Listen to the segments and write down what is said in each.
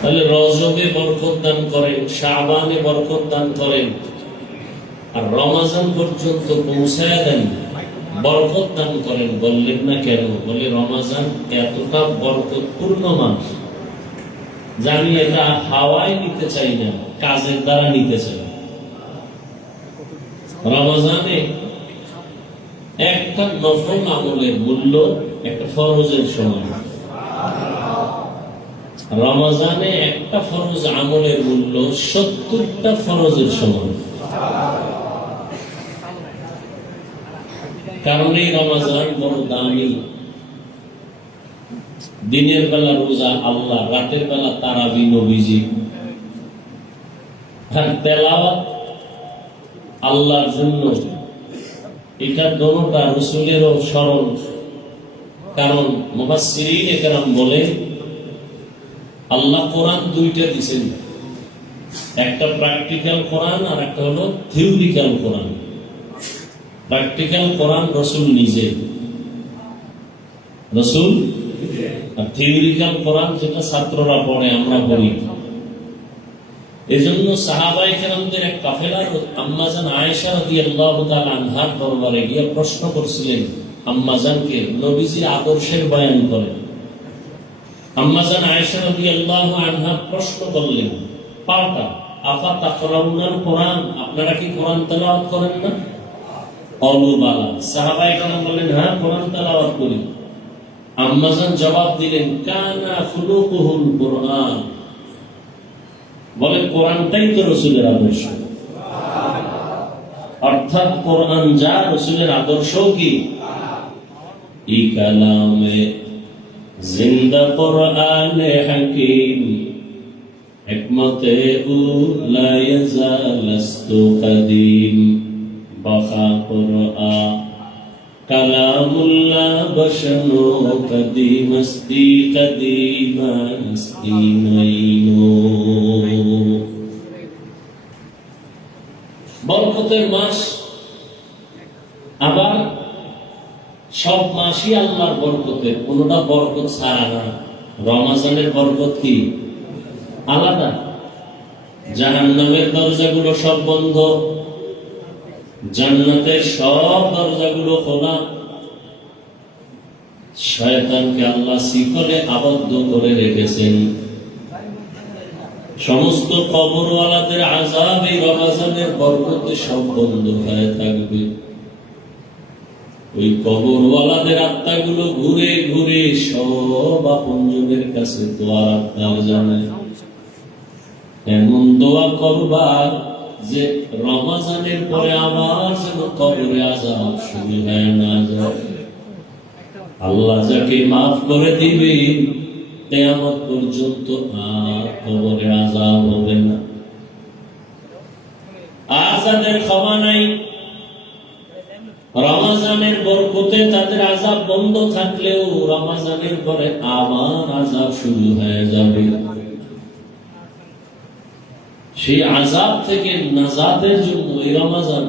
তাহলে রজবে বরকত দান করেন, শাবানে বরকত দান করেন, আর রমজান পর্যন্ত পৌঁছায় দেন, বরকত দান করেন। বললেন না কেন? বলে রমজান এতটা বরকতপূর্ণ মাস যে আমি এটা হাওয়ায় নিতে চাই না, কাজের দ্বারা নিতে চাই। রমজানে একটা নফল আমলের মূল্য একটা ফরজের সমান। রমজানে একটা ফরজ আমলের মূল্য 70টা ফরজের সমান। কারণ এই রমজান বড় দামি। দিনের বেলা রোজা আল্লাহ, রাতের বেলা তারাবি নবীজি, আর তেলাওয়াত আল্লাহর জন্য। এটা দোনোটা রাসূলেরও স্মরণ। কারণ মুফাসসিরিনে কেরাম বলে আল্লাহ কোরআন দুইটা দিয়েছেন, একটা প্র্যাকটিক্যাল কোরআন আর একটা হলো থিওরিক্যাল কোরআন। প্র্যাকটিক্যাল কোরআন রাসূল নিজে, রাসূল, আর থিওরিক্যাল কোরআন যেটা ছাত্ররা পড়ে, আমরা পড়ি। এজন্য সাহাবায়ে কেরামদের এক কাফেলা আম্মাজান আয়েশা রাদিয়াল্লাহু তাআলা আনহার দরবারে গিয়ে প্রশ্ন করছিলেন আম্মাজানকে, নবীজির আদর্শের বয়ান করেন। আম্মাজান আয়েশা রাদিয়াল্লাহু আনহা প্রশ্ন করলেন পাল্টা, আফা তাকরাউনাল কোরআন, আপনারা কি কোরআন তেলাওয়াত করেন না? ক্বালু বালা। সাহাবায়ে কেরাম বললেন হ্যাঁ, কোরআন তেলাওয়াত করি। আম্মাজান জবাব দিলেন কানা খুলুকুহুল কোরআন, বলে কোরআনটাই তো রাসূলের আদর্শ। অর্থাৎ কোরআন যা, রাসূলের আদর্শ কি? ই কালামে জিন্দা কোরআনে হাকিম, হিকমতে উ লা ইয়াজালাস্তু কাদিম, বাখা কোরআন কালামুল্লাহ বশনু কদিমস্তি কদিমাস্তি নাইনো। বরকতের মাস, আবার সব মাসই আল্লাহর বরকতের, কোনটা বরকত ছাড়া না। রমজানের বরকত কি আলাদা। জাহান্নামের দরজাগুলো সব বন্ধ, জান্নাতের সব দরজাগুলো খোলা। শয়তানকে আল্লাহ শিকলে আবদ্ধ করে রেখেছেন। সমস্ত কবরওয়ালাদের আযাব এই রমজানের বরকতে সব বন্ধ হয়ে থাকবে। ওই কবরওয়ালাদের আত্মাগুলো ঘুরে ঘুরে সব আপনজনের কাছে দোয়া রাখতে জানে। এমন দোয়া করবা যে রমজানের পরে আবার যেন কবরে আযাব শুরু হয় না যায়। আল্লাহ যাকে মাফ করে দিবে কিয়ামত পর্যন্ত আর কবরে আযাব হবে না। আর যাদের ক্ষমা নাই, রমজানের বরকতে তাদের আযাব বন্ধ থাকলেও রমজানের পরে আবার আযাব শুরু হয়ে যাবে। সেই আযাব থেকে নাজাতের জন্য এই রমজান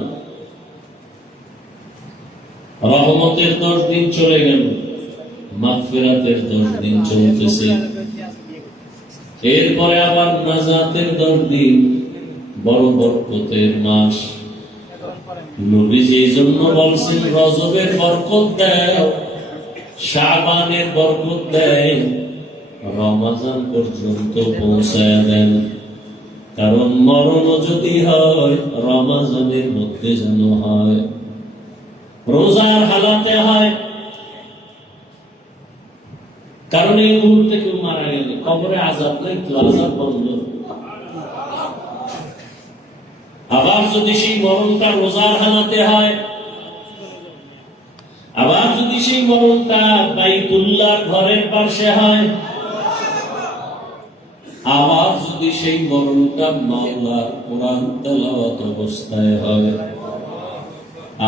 রহমতের 10 দিন চলে গেল, মাগফিরাতের 10 দিন চলতেছে, এরপরে আবার নাজাতের 10 দিন, বড় বরকতের মাস। নবীজি এই জন্য বলছেন রজবের বরকত দাও, শাবানের বরকত দেন, রমজান পর্যন্ত পৌঁছায় দেন। কারণ মরণ যদি হয় রমজানের মধ্যে যেন হয়, রোজার হালাতে হয়। কারণ এই মুহূর্তে কেউ মারা গেলে কবরে আযাব নাই, তো আযাব বন্ধ। আবার যদি সেই মরণটা রোজার হালাতে হয়, আবার যদি সেই মরণটা বাইতুল্লাহ ঘরের পাশে হয়, আবার যদি সেই মরণটা মাওলার কোরআন তেলাওয়াত অবস্থায় হয়,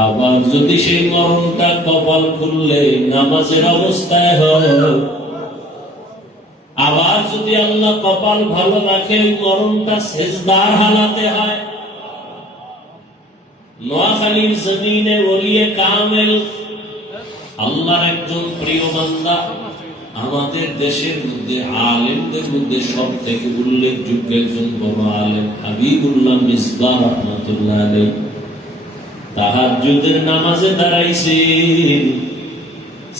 আবার যদি সেই মরণটা কপাল খুললে নামাজের অবস্থায় হয়, আবার যদি আল্লাহ কপাল ভালো রাখে মরণটা সেজদার হালাতে হয়। নোয়াখালীর জমিনে ওলিয়ে কামেল, আল্লাহর একজন প্রিয় বান্দা আমাদের দেশের মধ্যে আলেমদের মধ্যে সব থেকে উল্লেখযোগ্য একজন বড় আলেম হাবিবুল্লাহ মিসবাহ রাহমাতুল্লাহ আলাইহি তাহাজ্জুদের নামাজে দাঁড়াইছে,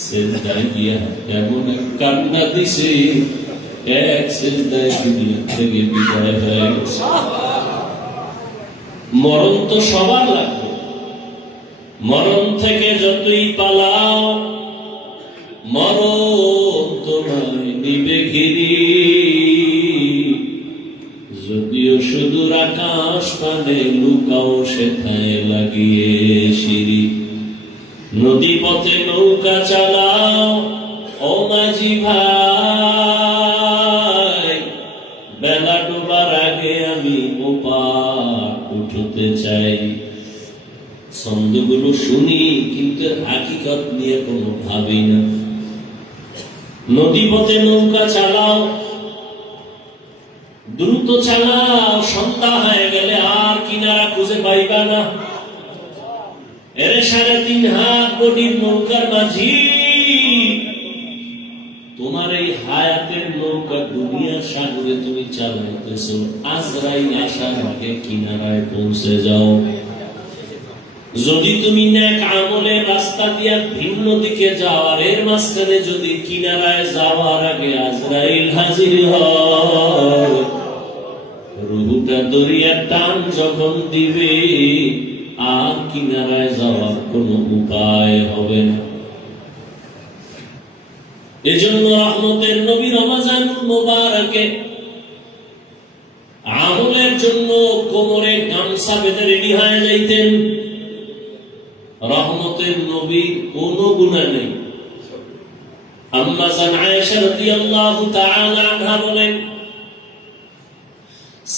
সিজদায় গিয়া এমন এক কান্না দিছে, এক সিজদায় দুনিয়া থেকে বিদায় হয়ে গেছে। মরণ তো সবার লাগবে, মরণ থেকে যতই পালাও মরণ তোমায় নিবে ঘিরি, যদিও সুদূর আকাশ পানে লুকাও সেথায় লাগিয়ে সিঁড়ি। নদী পথে নৌকা চালাও ও মাঝি ভাই, বেলা ডোবার আগে আমি ওপার উঠতে চাই। ছন্দগুলো শুনি কিন্তু হাকিকত নিয়ে কোনো ভাবি না। নদী পথে নৌকা চালাও, দ্রুত চালাও, সন্ধ্যা হয়ে গেলে আর কিনারা খুঁজে পাইবা না। এরে 3.5 হাত বডির নৌকার মাঝি, তোমার এই হায়াতের নৌকা দুনিয়ার সাগরে তুমি চালাইতেছো, আজরাইল আসার আগে কিনারায় পৌঁছে যাও। যদি তুমি নেক আমলের রাস্তা দিয়ে ভিন্ন দিকে যাও, আর এর মাঝখানে যদি কিনারায় যাওয়ার আগে আজরাইল হাজির হয়, রুহুটা দরিয়ার টান যখন দিবে আর কিনারায় যাওয়ার কোনো উপায় হবে না। এজন্য রহমতের নবী রমজানুল মুবারকে আমলের জন্য কোমরে গামছা বেঁধে রেডি হয়ে যাইতেন। রহমতের নবী কোনো গুনাহ নেই। আম্মা জান আয়েশা রাদিয়াল্লাহু তাআলা আনহা বলেন,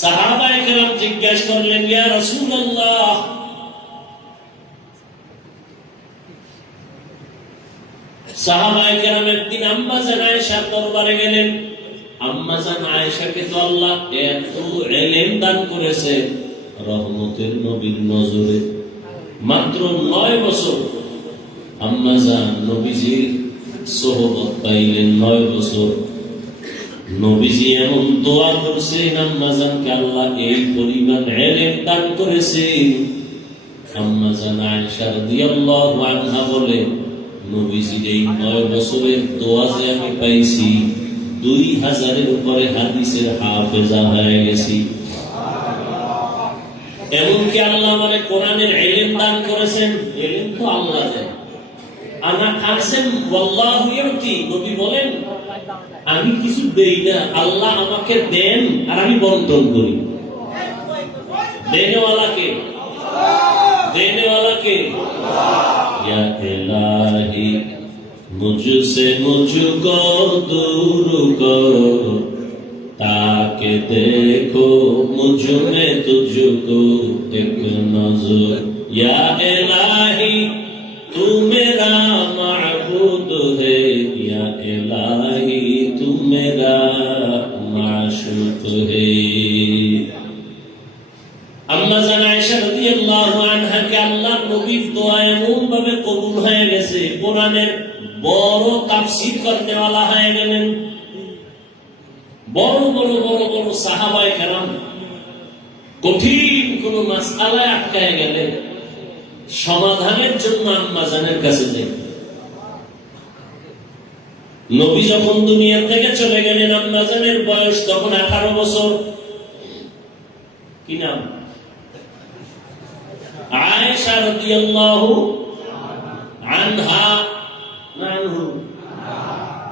সাহাবায়ে কেরাম জিজ্ঞাসা করলেন, ইয়া রাসূলুল্লাহ, সাহাবায়ে কেরাম একদিন আম্মা জান আয়েশার দরবারে গেলেন। আম্মা জান আয়েশাকে তো আল্লাহ এত ইলম দান করেছে, রহমতের নবীর নজরে মাত্র 9 বছর আম্মা জান নবীজির সোহবত পাইলেন। 9 বছর নবীজি এমন দোয়া করছেন, আম্মা জানকে আল্লাহ এই পরিমাণ ইলম দান করেছেন। আম্মা জান আয়েশা রাদিয়াল্লাহু আনহা বলে, নবীজির এই 9 বছরের দোয়া যে আমি পাইছি, 2000-এর উপরে হাদিসের হাফেজা হয়ে গেছি। এমনকি আল্লাহ মানে কোরআনের ইলম দান করেছেন। ইলম তো আল্লাহ দেন। আনা কাসেম ওয়াল্লাহু ইউতি, নবী বলেন আমি কিছু দেই না, আল্লাহ আমাকে দেন আর আমি বন্টন করি। দেনেওয়ালাকে দেনেওয়ালাকে ইয়া ইলাহি মুঝসে মুঝকো दूर करो, ताके देखो मुझ में तुझको एक नजर। या इलाही तू मेरा माबूद है, या इलाही तू मेरा माशूक है। আম্মা জান আয়েশা রাদিয়াল্লাহু আনহা কে আল্লাহর নবীর দোয়া এমন ভাবে কবুল হয়ে গেছে, কোরআনের বড় তাফসীর করতে वाला হয়ে গেলেন। বড় বড় বড় বড় সাহাবায়ে কেরাম কঠিন কোন মাসআলায় আটকায় গেলে সমাধানের জন্য আম্মা জানের কাছে যায়। নবী যখন দুনিয়া থেকে চলে গেলেন, আম্মা জানের বয়স তখন 18 বছর। কি নাম? আয়েশা রাদিয়াল্লাহু আনহা। আনহু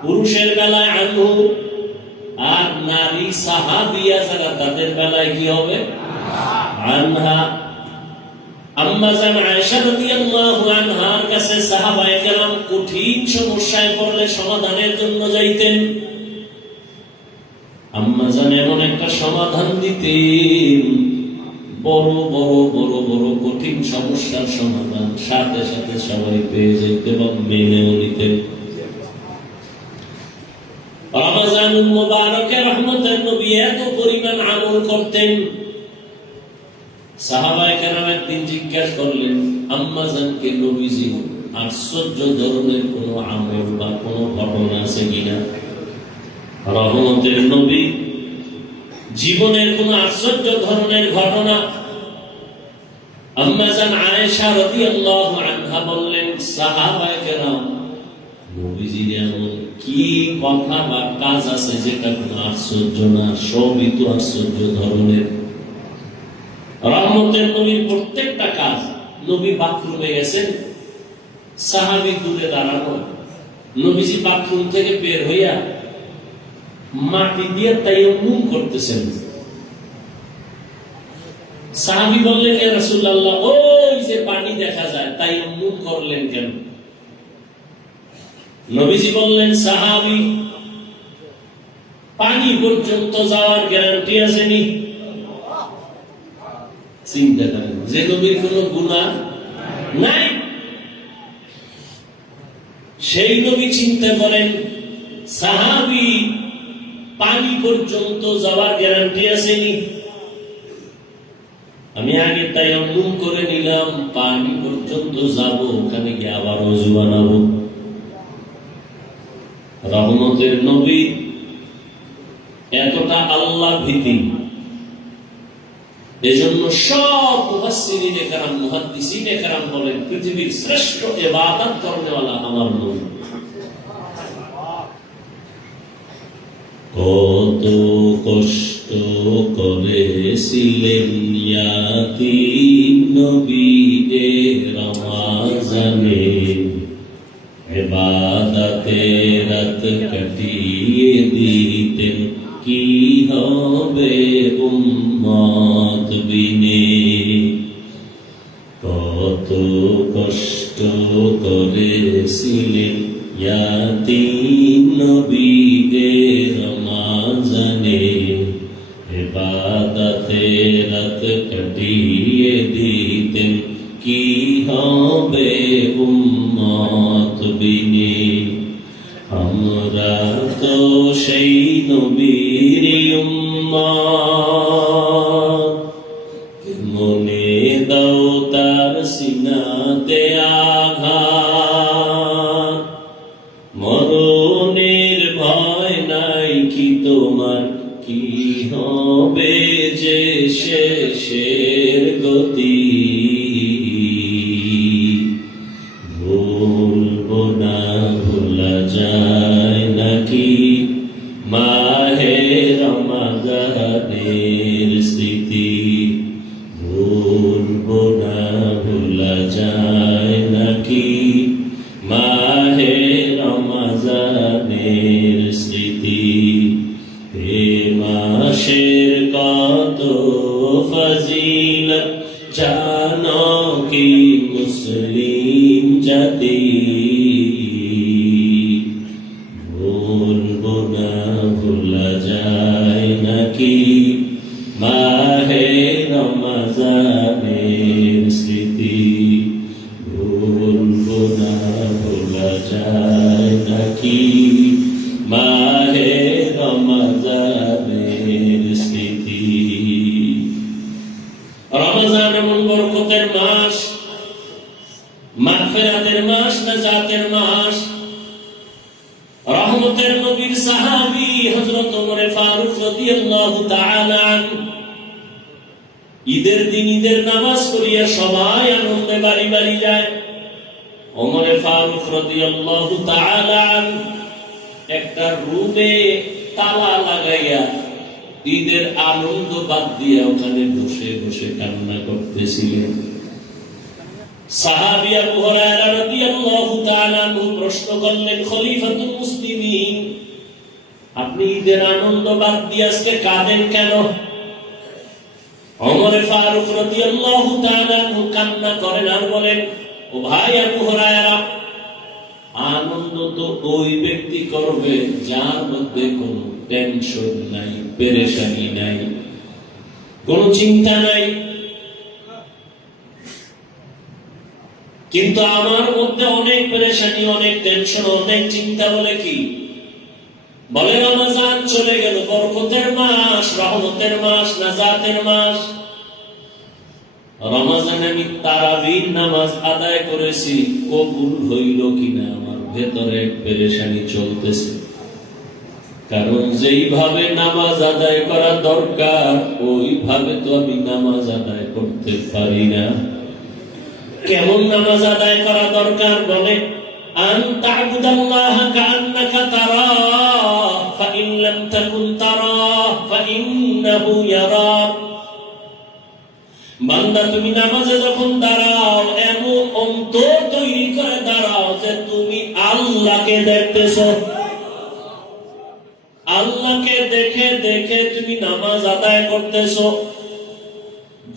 পুরুষের বেলায় আনহু, আর নারী সাহাবিয়া যারা তাদের বেলায় কি হবে? আনহা। আম্মা জান আয়েশা রাদিয়াল্লাহু আনহার কাছে সাহাবায়ে কেরাম কঠিন সমস্যায় পড়লে সমাধানের জন্য যাইতেন। আম্মা জান এমন একটা সমাধান দিতেন, বড় বড় বড় বড় কঠিন সমস্যার সমাধান সাথে সাথে সবাই পেয়ে যেত এবং মেনেও নিতেন। রমজানুল মুবারকে রহমতের নবী এত পরিমাণ আমল করতেন, সাহাবায়ে কেরাম একদিন জিজ্ঞাসা করলেন আম্মা জানকে, নবীজি আশ্চর্য ধরনের কোন আমল বা কোন ঘটনা আছে কিনা? রহমতের নবী জীবনের কোন আশ্চর্য ধরনের ঘটনা? আম্মা জান আয়েশা রাদিয়াল্লাহু আনহা বললেন, সাহাবায়ে কেরাম, নবীজির এমন কি কথা বা কাজ আছে যেটা কোনো আশ্চর্য না, সবই তো আশ্চর্য ধরনের। রহমতের নবীর প্রত্যেকটা কাজ, নবী বাথরুমে গেছেন, সাহাবী দূরে দাঁড়ানো, নবীজি বাথরুম থেকে বের হইয়া মাটি দিয়ে তায়াম্মুম করতেছেন। সাহাবী বললেন, ইয়া রাসূলুল্লাহ, ওই যে পানি দেখা যায়, তায়াম্মুম করলেন কেন? নবীজি বললেন, সাহাবী, পানি পর্যন্ত যাওয়ার গ্যারান্টি আসেনি। চিন্তা করেন, যে নবীর কোনো গুনাহ নাই, সেই নবী চিন্তা করেন, সাহাবী, পানি পর্যন্ত যাওয়ার গ্যারান্টি আসেনি। আমি আগে তায়াম্মুম করে নিলাম, পানি পর্যন্ত যাব, ওখানে গিয়ে আবার ওযু বানাবো। রহমতের নবী এতটা আল্লাহ ভীতি, এজন্য সব মুফাসসিরিনে কেরাম, মুহাদ্দিসিনে কেরাম বলেন, পৃথিবীর শ্রেষ্ঠ ইবাদত করনেওয়ালা আমার নবী। কত কষ্ট করেছিলেন ইয়াতীম নবী এ রমাজানে, ইবাদতে রাত কাটিয়ে দিতেন, কি হবে উম্মত বিনে। কত কষ্ট করেছিলেন ইয়াতীম নবী এ রমাজানে, ইবাদতে রাত কাটিয়ে দিতেন, কি হবে উম্মত বিনে। আমরা তো সেই নবীর উম্মত, মনে দাও তার সিনাতে আঘাত। মরণের ভয় নাই কি তোমার, কি হবে যে শেষের গতি। ভুলবো না, ভোলা যায় নাকি মাহে রমাদানের স্মৃতি। ভুলবো না, ভোলা যায় নাকি মাহে রমাদানের স্মৃতি। এ মাসের কত ফজিলত জানো কি মুসলিম জাতি। ভুলবো না, ভোলা যায় নাকি মাহে রমাদানের স্মৃতি। ভুলবো না, ভোলা যায় নাকি মাহে রমাদানের স্মৃতি। রমজান এমন বরকতের মাস, মাগফিরাতের মাস, নাজাতের মাস। রহমতের নবীর সাহাবী হযরত ওমর ফারুক রাদিয়াল্লাহু তাআলা আনহু ঈদের দিন ঈদের নামাজ পড়িয়া সবাই আনন্দে বাড়ি বাড়ি যায়। ওমর ফারুক রাদিয়াল্লাহু তাআলা আনহু একটা রুমে তালা লাগাইয়া ঈদের আনন্দ বাদ দিয়ে ওখানে বসে বসে কান্না করতেছিলেন। সাহাবী আবু হুরায়রা রাদিয়াল্লাহু তাআলা আনহু প্রশ্ন করলেন, খলিফাতুল মুসলিমিন, আপনি ঈদের আনন্দ বাদ দিয়ে আজকে কাঁদেন কেন? ওমর ফারুক রাদিয়াল্লাহু তাআলা আনহু কান্না করেন আর বলেন, ও ভাই আবু হুরায়রা, আনন্দ তো ওই ব্যক্তি করবে যার মধ্যে কোনো টেনশন নাই, পেরেশানি নাই, কোনো চিন্তা নাই। কিন্তু আমার মধ্যে অনেক পেরেশানি, অনেক টেনশন, অনেক চিন্তা। বলে কি? বলে রমজান চলে গেল, বরকতের মাস, রহমতের মাস, নাজাতের মাস। রমজানে আমি তারাবির নামাজ আদায় করেছি, কবুল হইল কিনা আমার ভেতরে পেরেশানি চলতেছে। কারণ যেইভাবে নামাজ আদায় করা দরকার ওইভাবে তো আমি নামাজ আদায় করতে পারি না। কেমন নামাজ আদায় করা দরকার বলে, আন তা'বুদাল্লাহ কাআন্নাকা তারাহ ফাইন লাম তাকুন তারাহ ফাইন্নাহু ইয়ারাক। বান্দা তুমি নামাজে যখন দাঁড়াও এমন অন্তর তৈরি করে দাঁড়াও যে তুমি আল্লাহকে দেখতেছো। আল্লাহকে দেখে দেখে তুমি নামাজ আদায় করতেছো।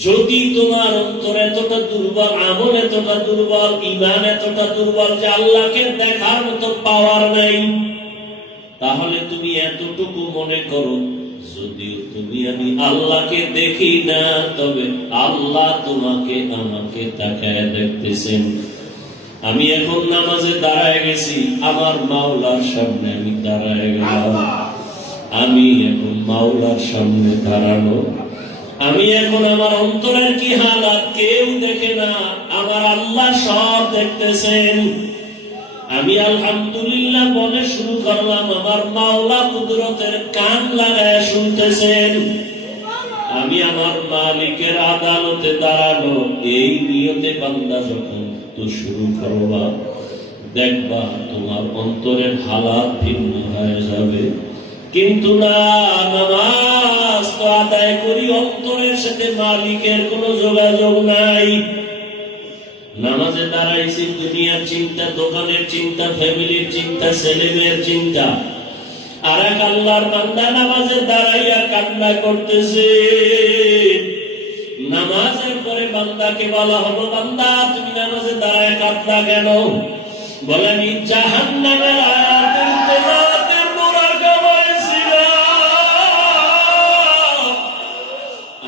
যদি তোমার অন্তর এতটা দুর্বল, আমল এতটা দুর্বল, ঈমান এতটা দুর্বল যে আল্লাহকে দেখার মতো পাওয়ার নাই, তাহলে তুমি এতটুকু মনে করো যদিও তুমি আমি আল্লাহকে দেখি না, তবে আল্লাহ তোমাকে আমাকে তাকায় দেখতেছেন। আমি এখন নামাজে দাঁড়ায় গেছি, আমার মাওলার সামনে আমি দাঁড়ায় গেলাম। আমি এখন মাওলার সামনে দাঁড়ানো, আমি এখন আমার অন্তরের কি হালাত কেউ দেখে না, আমার আল্লাহ সব দেখতেছেন। আমি আলহামদুলিল্লাহ বলে শুরু করলাম, আমার মাওলা কুদরতের কান লাগায় শুনতেছেন। আমি আমার মালিকের আদালতে দাঁড়ানো, এই নিয়তে বান্দা যখন তো শুরু করবা, দেখবা তোমার অন্তরের হালাত ভিন্ন হয়ে যাবে। কিন্তু না, নামাজ তো আদায় করি, অন্তরের সাথে মালিকের কোনো যোগাযোগ নাই। নামাজে দাঁড়াইছি দুনিয়ার চিন্তা, দোকানের চিন্তা, ফ্যামিলির চিন্তা, ছেলে মেয়ের চিন্তা। আর এক আল্লাহর বান্দা নামাজে দাঁড়াইয়া কান্না করতেছে। নামাজের পরে বান্দাকে বলা হলো, বান্দা তুমি নামাজে দাঁড়ায় কাঁদলা কেন? বলে আমি জাহান্নামের আয়াতের তেলাওয়াতের মুরাকাবায় ছিলাম।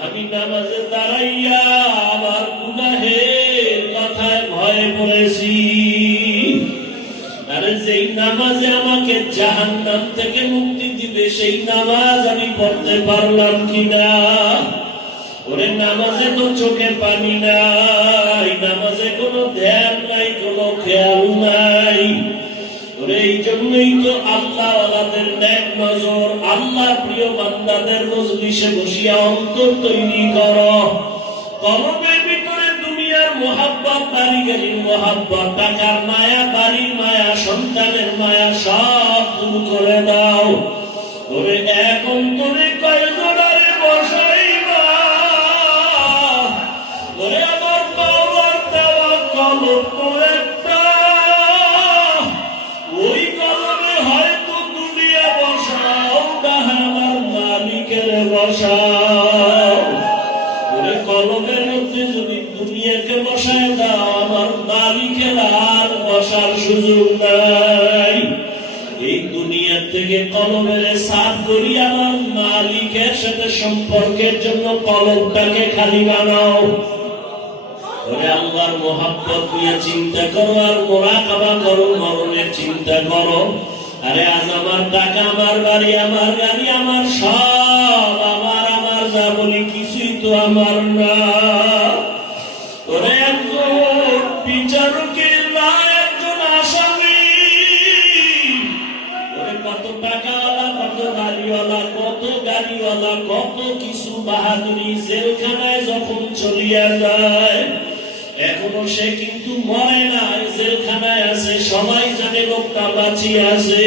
আমি নামাজে দাঁড়াইয়া আমার গুনাহের কথায় ভয়ে পড়েছি। আরে যেই নামাজে আমাকে জাহান্নাম থেকে মুক্তি দিবে সেই নামাজ আমি পড়তে পারলাম কিনা? ওরে নামাজে তো চোখে পানি নাই, নামাজে কোনো ধ্যান নাই, কোনো খেয়াল নাই। ওরে এই জন্যই তো আল্লাহ ওয়ালাদের নেক নজর, আল্লাহ প্রিয় বান্দাদের মজলিসে বসিয়া অন্তর তৈরি করো। কলবের ভিতরে দুনিয়ার মোহাব্বত, বাড়ি গাড়ির মোহাব্বত, টাকার মায়া, বাড়ির মায়া, সন্তানের মায়া সব দূর করে দাও। ওরে এক অন্তরে কয়জনারে বসাইবা? ওরে আমার পাওয়ার দেওয়া কলব তো একটা, ওই কলবে হয়তো দুনিয়া বসাও না আমার মালিকের বসাও। ওরে কলবের মধ্যে যদি দুনিয়াকে বসায় দাও, আমার মালিকের আর বসার সুযোগ নাই। এই দুনিয়া থেকে কলমের সাফ করি, আমার মালিকের সাথে সম্পর্কের জন্য কলমটাকে খালি বানাও। ওরে আল্লাহর মোহাব্বত নিয়ে চিন্তা করো, আর মুরাকাবা করো, মরণের চিন্তা করো। আরে আজ আমার টাকা, আমার বাড়ি, আমার গাড়ি, আমার সব আমার, আমার যা বলি কিছুই তো আমার না। ওরে একজন বিচারকের না, একজন আসামি। ওরে কত টাকাওয়ালা, কত বাড়িওয়ালা, কত গাড়িওয়ালা, কত কিছু বাহাদুরি জেলখানায় যখন চলিয়া যায়, এখনো সে কিন্তু মরে নাই, জেলখানায় আছে, সবাই জানে লোকটা বাঁচিয়ে আছে।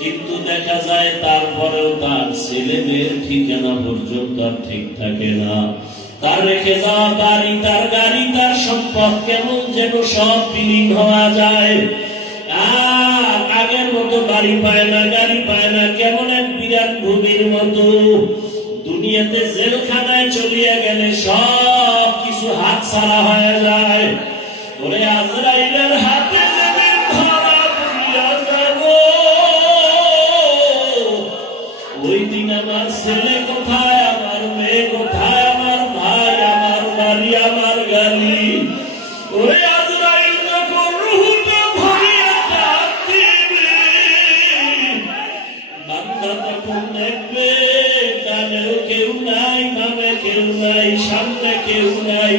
কিন্তু দেখা যায় তারপরেও তার ছেলে মেয়ের ঠিকানা পর্যন্ত আর ঠিক থাকে না। তার রেখে যাওয়া বাড়ি, তার গাড়ি, তার সম্পদ কেমন যেন সব বিলীন হওয়া যায়। আর আগের মতো বাড়ি পায় না, গাড়ি পায় না, কেমন এক বিরাট ভূমির মতো। দুনিয়াতে জেলখানায় চলিয়া গেলে সব কিছু হাত ছাড়া হয়ে যায়। ওরে আজরাইলের হাতে যেদিন ধরা পড়িয়া যাব, ওই দিন আমার ছেলে কোথায়, আমার মেয়ে কোথায়, আমার ভাই, আমার বাড়ি, আমার গাড়ি। ওরে আজরাইল যখন রুহটা ভরিয়া ডাক দিবে, বান্দা তখন দেখবে ডানেও কেউ নাই, বামে কেউ নাই, সামনে কেউ নাই,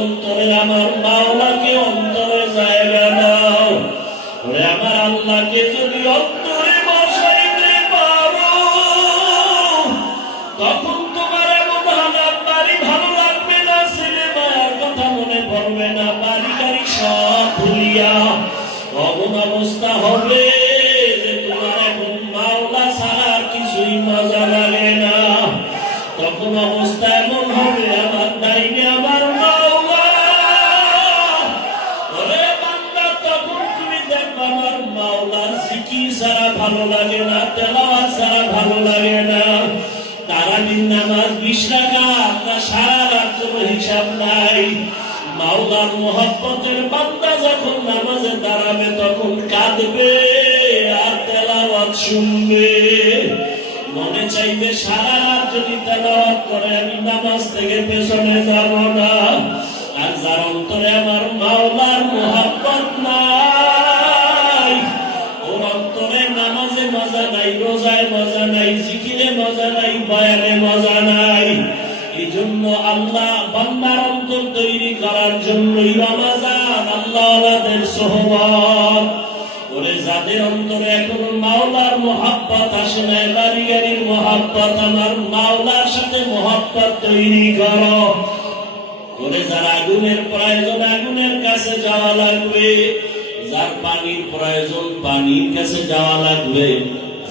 অন্তরে আমার মাওলাকে অন্তরে জায়গা দাও। ওরে আমার আল্লাহকে যদি অন্তরে বসাইতে পারো, তখন তোমার এমন হালাত বাড়ি ভালো লাগবে না, ছেলে মায়ের কথা মনে পড়বে না, বাড়ি গাড়ি সব ভুলিয়া অমন অবস্থা হবে যে তোমার এখন মাওলা ছাড়া কিছুই মজা লাগে না। তখন অবস্থা এমন হবে আমার ডাইনে আমার মাওলা। ওরে বান্দা, তখন তুমি দেখবা আমার মাওলার জিকির ছাড়া ভালো লাগে না, তেলাওয়াত ছাড়া ভালো লাগে না। তারাবির নামাজ 20 রাকাত না সারা রাত কোনো হিসাব নাই। মাওলার মহব্বতের বান্দা যখন নামাজে দাঁড়াবে তখন কাঁদবে আর তেলাওয়াত শুনবে। মনে চাইবে সারা রাত যদি তেলাওয়াত করে আমি নামাজ থেকে পেছনে যাব না। আর যার অন্তরে আমার মাওলার মহব্বত নাই, ওর অন্তরে নামাজে মজা নাই, রোজায় মজা নাই, জিকিরে মজা নাই, বয়ানে মজা নাই। এই জন্য আল্লাহ বান্দার অন্তর তৈরি করার জন্যই রমাজান, আল্লাহওয়ালাদের সোহবত। ওরে যাদের অন্তরে এখনো মাওলার মহব্বত আসে না, বাড়ি গাড়ির মহব্বত, আমার মাওলার সাথে মহব্বত তৈরি করো। ওরে যার আগুনের প্রয়োজন আগুনের কাছে যাওয়া লাগবে, যার পানির প্রয়োজন পানির কাছে যাওয়া লাগবে,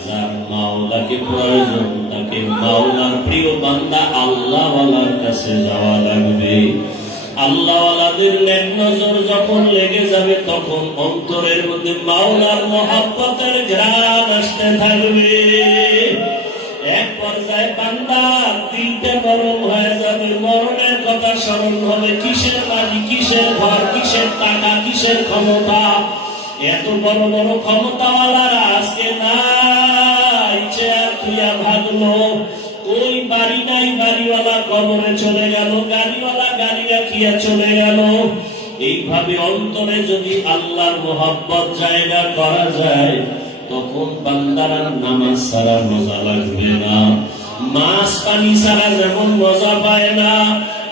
যার মাওলাকে প্রয়োজন তাকে মাওলার প্রিয় বান্দা আল্লাহওয়ালার কাছে যাওয়া লাগবে। আল্লাহওয়ালাদের নেক নজর যখন লেগে যাবে তখন অন্তরের মধ্যে মাওলার মহব্বতের ঘ্রাণ আসতে থাকবে। এক পর্যায়ে বান্দার দিলটা গরম হয়ে যাবে, মরণের কথা স্মরণ হবে। কিসের বাড়ি, কিসের ঘর, কিসের টাকা, কিসের ক্ষমতা। এত বড় বড় ক্ষমতাওয়ালারা আজকে নাই, চেয়ার খুইয়া ভাগলো। ওই বাড়ি নাই, বাড়িওয়ালা কবরে চলে গেল, গাড়িওয়ালা গাড়ি রাখিয়া চলে গেল। এইভাবে অন্তরে যদি আল্লাহর মহব্বত জায়গা করা যায় তখন বান্দারা নামাজ ছাড়া মজা লাগবে না, মাছ পানি ছাড়া যেমন মজা পায় না।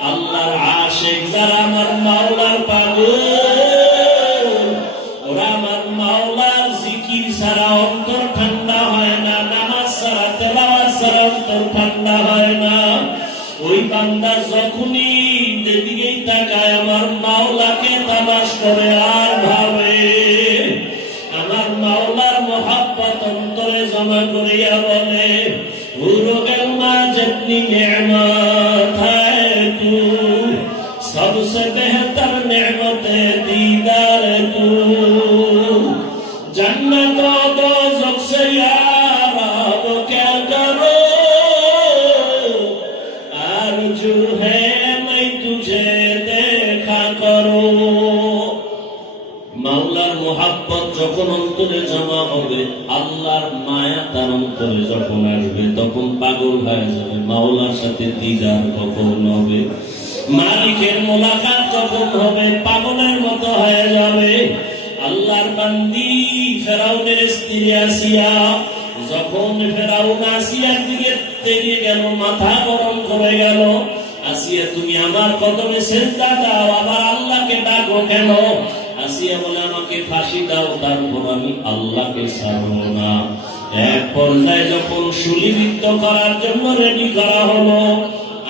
আল্লাহর আশিক যারা আমার মাওলার পাগল, ওরা আমার মাওলার জিকির ছাড়া অন্তর ঠান্ডা হয় না, নামাজ ছাড়া তেলাওয়াত ছাড়া অন্তর ঠান্ডা হয় না। ওই বান্দা যখনই যেদিকেই তাকায় আমার মাওলাকে তামাশ করে আর ভাবে, আমার মাওলার মহব্বত অন্তরে জমা করিয়া বলে, ভুলো গেল না जितनी नेमत है तू, सबसे बेहतर नेमत दीदार तू, जन्नत और दोज़ख से यार अब क्या करो, आरज़ू है मैं तुझे देखा करो। মাওলার মহব্বত যখন অন্তরে জমা হবে, আল্লাহর মায়া তার অন্তরে যখন আসবে তখন পাগল হয়ে যাবে। মাওলার সাথে দিদার কখন হবে, মালিকের মোলাকাত যখন হবে পাগলের মতো হয়ে যাবে। আল্লাহর বান্দি ফেরাউনের স্ত্রী আসিয়া, যখন ফেরাউন আসিয়ার দিকে তেড়িয়ে গেল, মাথা গরম করে গেল, আসিয়া তুমি আমার কদমে সেজদা দাও, আবার আল্লাহকে ডাকো কেন? আসিয়া বলে আমাকে ফাঁসি দাও, তারপর আমি আল্লাহকে ছাড়ব না। এক পর্যায়ে যখন শুলিবিদ্ধ করার জন্য রেডি করা হলো,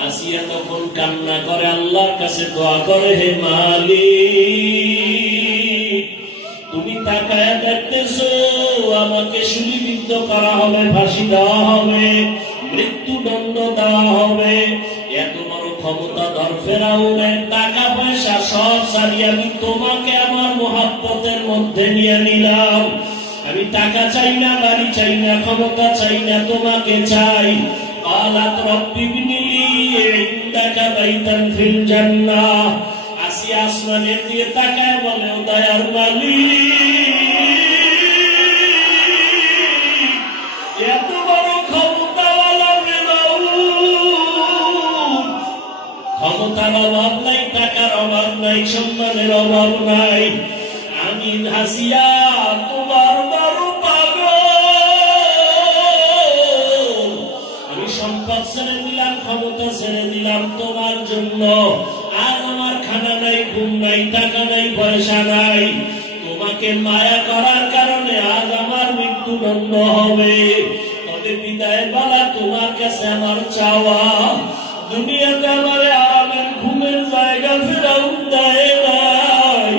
আসিয়া তখন কান্না করে আল্লাহর কাছে দোয়া করে, হে মালিক, তুমি তাকায় দেখতেছো আমাকে শুলিবিদ্ধ করা হবে, ফাঁসি দেওয়া হবে, মৃত্যুদণ্ড দেওয়া হবে। এত বড় ক্ষমতাধর ফেরাউনের টাকা পয়সা সব ছাড়িয়ে আমি তোমাকে আমার মহব্বতের মধ্যে নিয়ে নিলাম। আমি টাকা চাই না, বাড়ি চাই না, ক্ষমতা চাই না, তোমাকে চাই। قالت رب ابن لي عندك بيتا في الجنة। আসিয়া আসমানের দিকে তাকায় বলে, ও দয়ার মালিক, এত বড় ক্ষমতাওয়ালা ফেরাউন, ক্ষমতার অভাব নাই, টাকার অভাব নাই, সম্মানের অভাব নাই, আমি হাসিয়া তোমার বড় পাগল। আমি সম্পদ ছেড়ে দিলাম, ক্ষমতা ছেড়ে দিলাম তোমার জন্য। আর আমার খানা বেতন নাই, টাকা নাই, পয়সা নাই, তোমাকে মায়া করার কারণে আজ আমার মৃত্যুদণ্ড হবে। তবে বিদায় বেলা তোমার কাছে আমার চাওয়া, দুনিয়াতে আমার আরামের ঘুমের জায়গা ফেরাও দেয় নাই,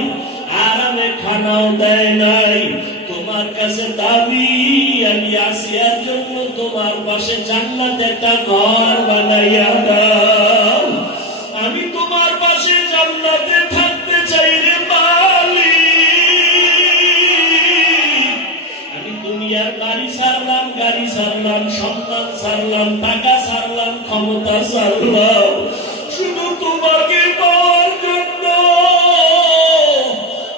আরামে খানাও দেয় নাই। তোমার কাছে দাবি, আমি আসিয়ার জন্য তোমার পাশে জান্নাতে একটা ঘর বানাইয়া দাও। আমি তোমার পাশে জান্নাতে থাকতে চাই রে মালিক। আমি দুনিয়ার বাড়ি ছাড়লাম, গাড়ি ছাড়লাম, সন্তান ছাড়লাম, টাকা ছাড়লাম, ক্ষমতা ছাড়লাম, শুধু তোমাকে পাওয়ার জন্য।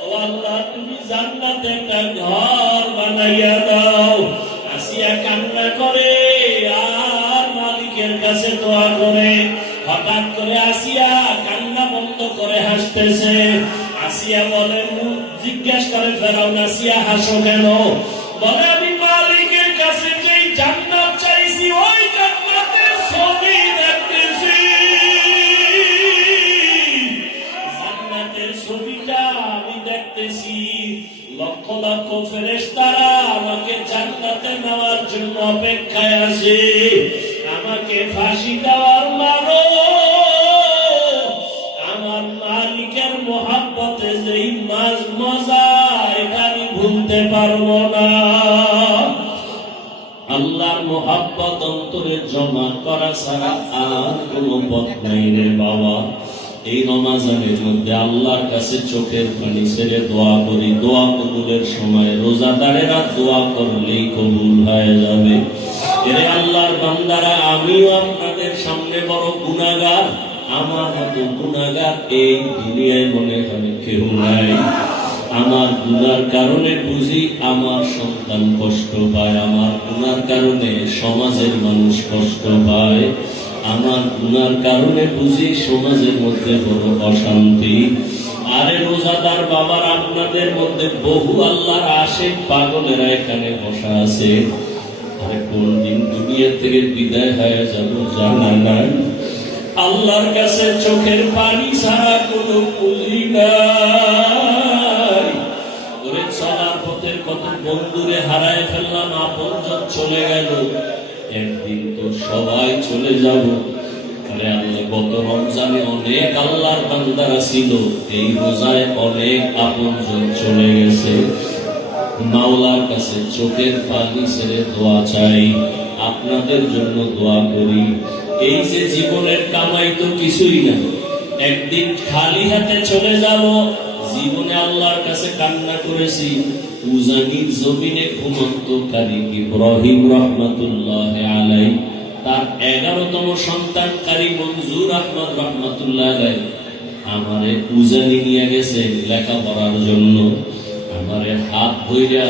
ও আল্লাহ, তুমি জান্নাতে একটা ঘর বানাইয়া দাও। আসিয়া কান্না করে আর মালিকের কাছে দোয়া করে। হঠাৎ করে আসিয়া কান্না বন্ধ করে হাসতেছে। আসিয়া বলে, জিজ্ঞেস করে ফেরাউন, আসিয়া হাসো কেন? বলে, আমি মালিকের কাছে যেই জান্নাত চাইছি ওই জান্নাতের ছবি দেখতেছি। জান্নাতের ছবিটা আমি দেখতেছি। লক্ষ লক্ষ ফেরেশতারা আমাকে জান্নাতে নেওয়ার জন্য অপেক্ষায় আছে। আমাকে ফাঁসি দেওয়ার মানো। আমার মালিকের মহাব্বতে যেই মজা, এটা আমি ভুলতে পারবো না। আল্লাহর মহাব্বত অন্তরে জমা করা ছাড়া আর কোনো পথ নাই রে বাবা। এই রমজানের মধ্যে আল্লাহর কাছে চোখের পানি ছেড়ে দোয়া করি। দোয়া কবুলের সময় রোজাদারেরা দোয়া করলেই কবুল হয়ে যাবে। এরে আল্লাহর বান্দারা, আমিও আপনাদের সামনে বড় গুনাহগার। আমার মতো গুনাহগার এই দুনিয়ায় মনে হয় কেউ নাই। আমার গুনার কারণে বুঝি আমার সন্তান কষ্ট পায়, আমার গুনার কারণে সমাজের মানুষ কষ্ট পায়, আমার গুনার কারণে বুঝি সমাজের মধ্যে বড় অশান্তি। আরে রোজাদার বাবার, আপনাদের মধ্যে বহু আল্লাহর আশিক পাগলেরা এখানে বসা আছে। আরে কোন দিন দুনিয়া থেকে বিদায় হয়ে যাব জানা নাই। আল্লাহর কাছে চোখের পানি ছাড়া কোনো পুঁজি নাই। ওরে চলার পথের কত বন্ধুরে হারায় ফেললাম, আপনজন চলে গেল। একদিন তো সবাই চলে যাব। আরে আল্লাহ, গত রমজানে অনেক আল্লাহর বান্দারা ছিল, এই রোজায় অনেক আপনজন চলে গেছে। মাওলার কাছে চোখের পানি ছেড়ে দোয়া চাই, আপনাদের জন্য দোয়া করি। এই যে জীবনের কামাই তো কিছুই না, একদিন খালি হাতে চলে যাব। জীবনে আল্লাহর কাছে কান্না করেছি। উজানির জমিনে ঘুমন্তকারী ইব্রাহিম রহমাতুল্লাহ আলাইহি, তার 11তম সন্তান কারি মনজুর আহমদ রহমাতুল্লাহ আলাইহি আমারে উজানি নিয়ে গেছে লেখাপড়ার জন্য। আমারে হাত ধইরা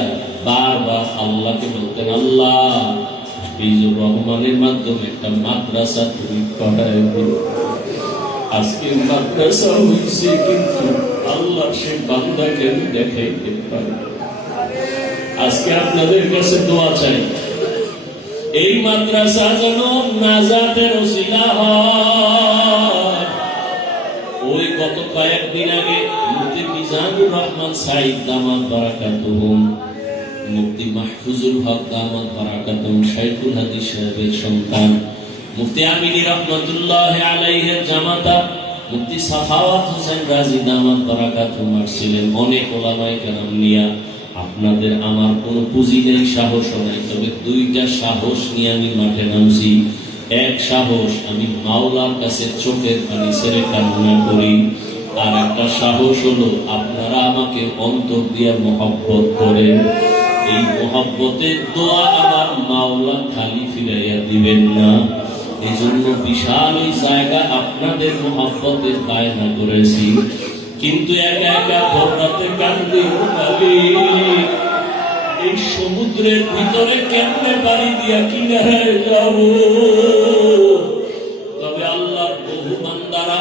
বারবার আল্লাহকে বলতেন, আল্লাহ হাফিজুর রহমানের মাধ্যমে একটা মাদ্রাসা তুমি পড়ায় দিও। আজকে মাদ্রাসা হয়েছে, কিন্তু আল্লাহ সে বান্দাকে আমি দেখাইতে পারি। আজকে আপনাদের কাছে দোয়া চাই, এই মাদ্রাসা যেন নাজাতের ওসিলা হয়। ওই গত কয়েকদিন আগে মুফতি মিজানুর রহমান সাইদ দামাত বারাকাতুহুম, মুফতি মাহফুজুল হক দামাত বারাকাতুহুম শাইখুল হাদিস সাহেবের সন্তান মুফতি আমিনী রহমাতুল্লাহ আলাইহির জামাতা মুফতি সাখাওয়াত হোসেন রাজি দামাত বারাকাতুহুম আসছিলেন অনেক ওলামায়ে কেরাম নিয়া। আপনাদের আমার কোনো পুঁজি নেই, সাহস নাই, তবে দুইটা সাহস নিয়ে আমি মাঠে নামছি। এক সাহস, আমি মাওলার কাছে চোখের পানি ছেড়ে কান্না করি। আর একটা সাহস হলো, আপনারা আমাকে অন্তর দিয়ে মহব্বত করেন। এই মহব্বতের দোয়া আমার মাওলা খালি ফিরাইয়া দিবেন না। এই জন্য বিশাল ওই জায়গা আপনাদের মহব্বতের বায়না করেছি, কিন্তু একা একা ভোররাতে কান্দি মালিক। এই সমুদ্রের ভিতরে কেমনে পাড়ি দিয়া কিনারে যাব? তবে আল্লাহর বহু বান্দারা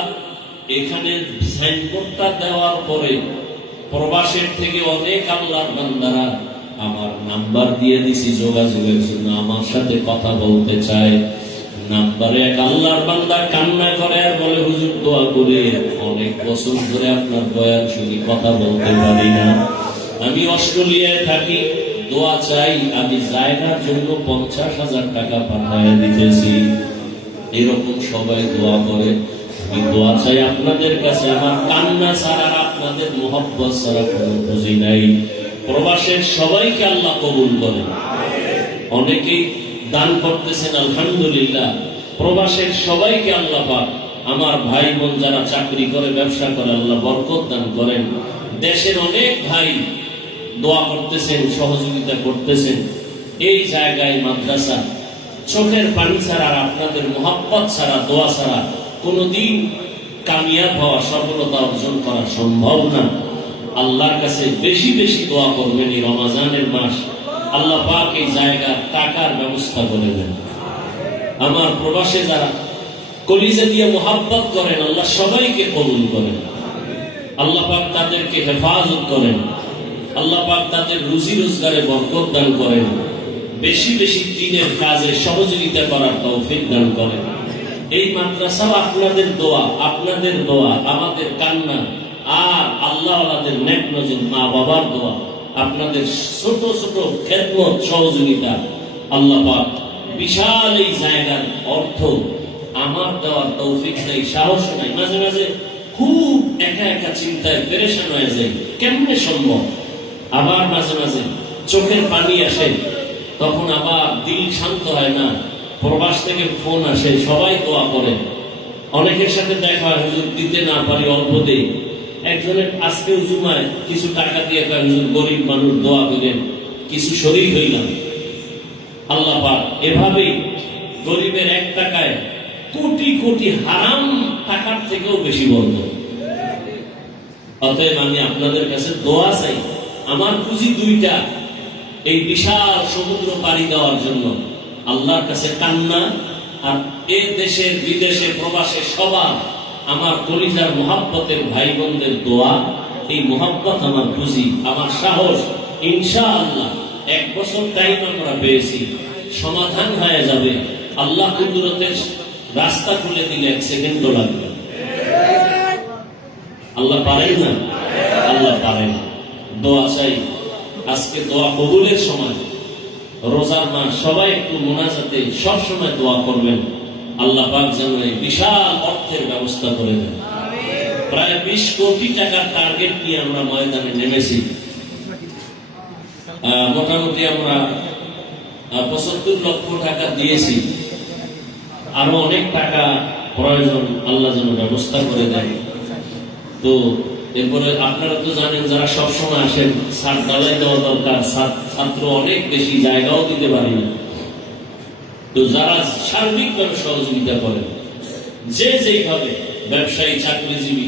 এখানে সাইনবোর্ডটা দেওয়ার পরে প্রবাসের থেকে অনেক আল্লাহর বান্দারা আমার নাম্বার দিয়ে দিছি যোগাযোগের জন্য, আমার সাথে কথা বলতে চায়। নাম্বারে এক আল্লাহর বান্দা কান্না করে আর বলে, হুজুর দোয়া করে, অনেক বছর ধরে আপনার বয়ান শুনি, কথা বলতে পারি না। আমি অস্ট্রেলিয়ায় থাকি, দোয়া চাই, আমি জায়গার জন্য 50,000 টাকা পাঠায় দিতেছি। এরকম সবাই দোয়া করে। আমি দোয়া চাই আপনাদের কাছে, আমার কান্না ছাড়া, আপনাদের মোহব্বত ছাড়া কোনো পুঁজি নাই। প্রবাসের সবাইকে আল্লাহ কবুল করেন। অনেকেই দান করতেছেন, আলহামদুলিল্লাহ। প্রবাসের সবাইকে আল্লাহ পাক, আমার ভাই বোন যারা চাকরি করে, ব্যবসা করে, আল্লাহ বরকত দান করেন। দেশের অনেক ভাই দোয়া করতেছেন, সহযোগিতা করতেছেন। এই জায়গায় মাদ্রাসা চোখের পানি ছাড়া আর আপনাদের মোহাব্বত ছাড়া, দোয়া ছাড়া কোনোদিন কামিয়াব হওয়া, সফলতা অর্জন করা সম্ভব না। আল্লাহর কাছে বেশি বেশি দোয়া করবেন। এই রমাজানের মাস আল্লাহ পাক এই জায়গা টাকার ব্যবস্থা করে দেন। আমার প্রবাসে যারা কলিজা দিয়ে মোহাব্বত করেন, আল্লাহ সবাইকে কবুল করেন। আল্লাহ পাক তাদেরকে হেফাজত করেন। আল্লাহ পাক তাদের রুজি রোজগারে বরকত দান করেন। বেশি বেশি দ্বীনের কাজে সহযোগিতা করার তৌফিক দান করেন। এই মাদ্রাসাও আপনাদের দোয়া, আপনাদের দোয়া, আমাদের কান্না, আর আল্লাহওয়ালাদের নেক নজর, মা বাবার দোয়া, আপনাদের ছোট ছোট খেদমত, সহযোগিতা, আল্লাহ পাক বিশাল এই জায়গার অর্থ আমার দেওয়ার তৌফিক নাই, সাহস নাই। মাঝে মাঝে খুব একা একা চিন্তায় পেরেশান হয়ে যায়, কেমনে সম্ভব। আবার মাঝে মাঝে চোখের পানি আসে, তখন আবার দিল শান্ত হয় না। প্রবাস থেকে ফোন আসে, সবাই দোয়া করে। অনেকের সাথে দেখা হয়, হুজুর দিতে না পারি, অল্প দেই। একজনের আজকে জুমায় কিছু টাকা দিয়ে কয়, হুজুর গরিব মানুষ, দোয়া করেন, কিছু শরীর হইলাম। আল্লাহ পাক এভাবেই গরিবের 1 টাকায় কোটি কোটি হারাম টাকার থেকেও বেশি বলব। অতএব আমি আপনাদের কাছে দোয়া চাই। আমার পুঁজি 2টা, এই বিশাল সমুদ্র পাড়ি দেওয়ার জন্য। আল্লাহর কাছে কান্না, আর এই দেশের বিদেশে প্রবাসে সবার আমার কলিজার মোহাব্বতের ভাই বোনদের দোয়া। এই মোহাব্বত আমার পুঁজি, আমার সাহস। ইনশাআল্লাহ 1 বছর টাইম আমরা পেয়েছি, সমাধান হয়ে যাবে। আল্লাহ কুদরতের রাস্তা খুলে দিলে 1 সেকেন্ডও লাগবে। আল্লাহ পারেন না? আল্লাহ পারেন। দোয়া চাই। আজকে দোয়া কবুলের সময়, রোজার মাস, সবাই একটু মোনাজাতে সব সময় দোয়া করবেন। আল্লাহ পাক যেন এই বিশাল অর্থের ব্যবস্থা করে দেন। প্রায় 20 কোটি টাকার টার্গেট নিয়ে আমরা ময়দানে নেমেছি। মোটামুটি আমরা 75 লক্ষ টাকা দিয়েছি। আরো অনেক টাকা প্রয়োজন, আল্লাহ যেন ব্যবস্থা করে দেয়। তো এরপরে আপনারা তো জানেন, যারা সবসময় আসেন, ছাদ ঢালাই দেওয়া দরকার। ছাত্র অনেক বেশি, জায়গাও দিতে পারি না। তো যারা সার্বিকভাবে সহযোগিতা করেন, যে যেইভাবে, ব্যবসায়ী, চাকরিজীবী,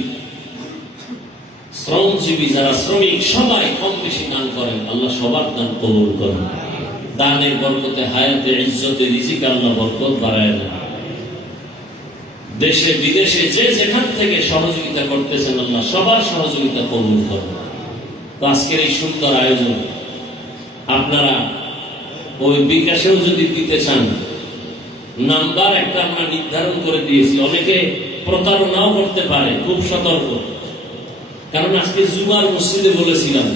শ্রমজীবী, যারা শ্রমিক, সবাই কম বেশি দান করেন। আল্লাহ সবার দান কবুল করেন। দানের বরকতে, হায়াতে, ইজ্জতে, রিজিকে আল্লাহ বরকত বাড়ায় দেন। দেশে বিদেশে যে যেখান থেকে সহযোগিতা করতেছেন, আল্লাহ সবার সহযোগিতা কবুল করেন। তো আজকের এই সুন্দর আয়োজন আপনারা ওই বিকাশেও যদি দিতে চান, নাম্বার একটা আমরা নির্ধারণ করে দিয়েছি। অনেকে প্রতারণাও করতে পারে, খুব সতর্ক। কারণ আজকে জুমার মসজিদে বলেছিলাম,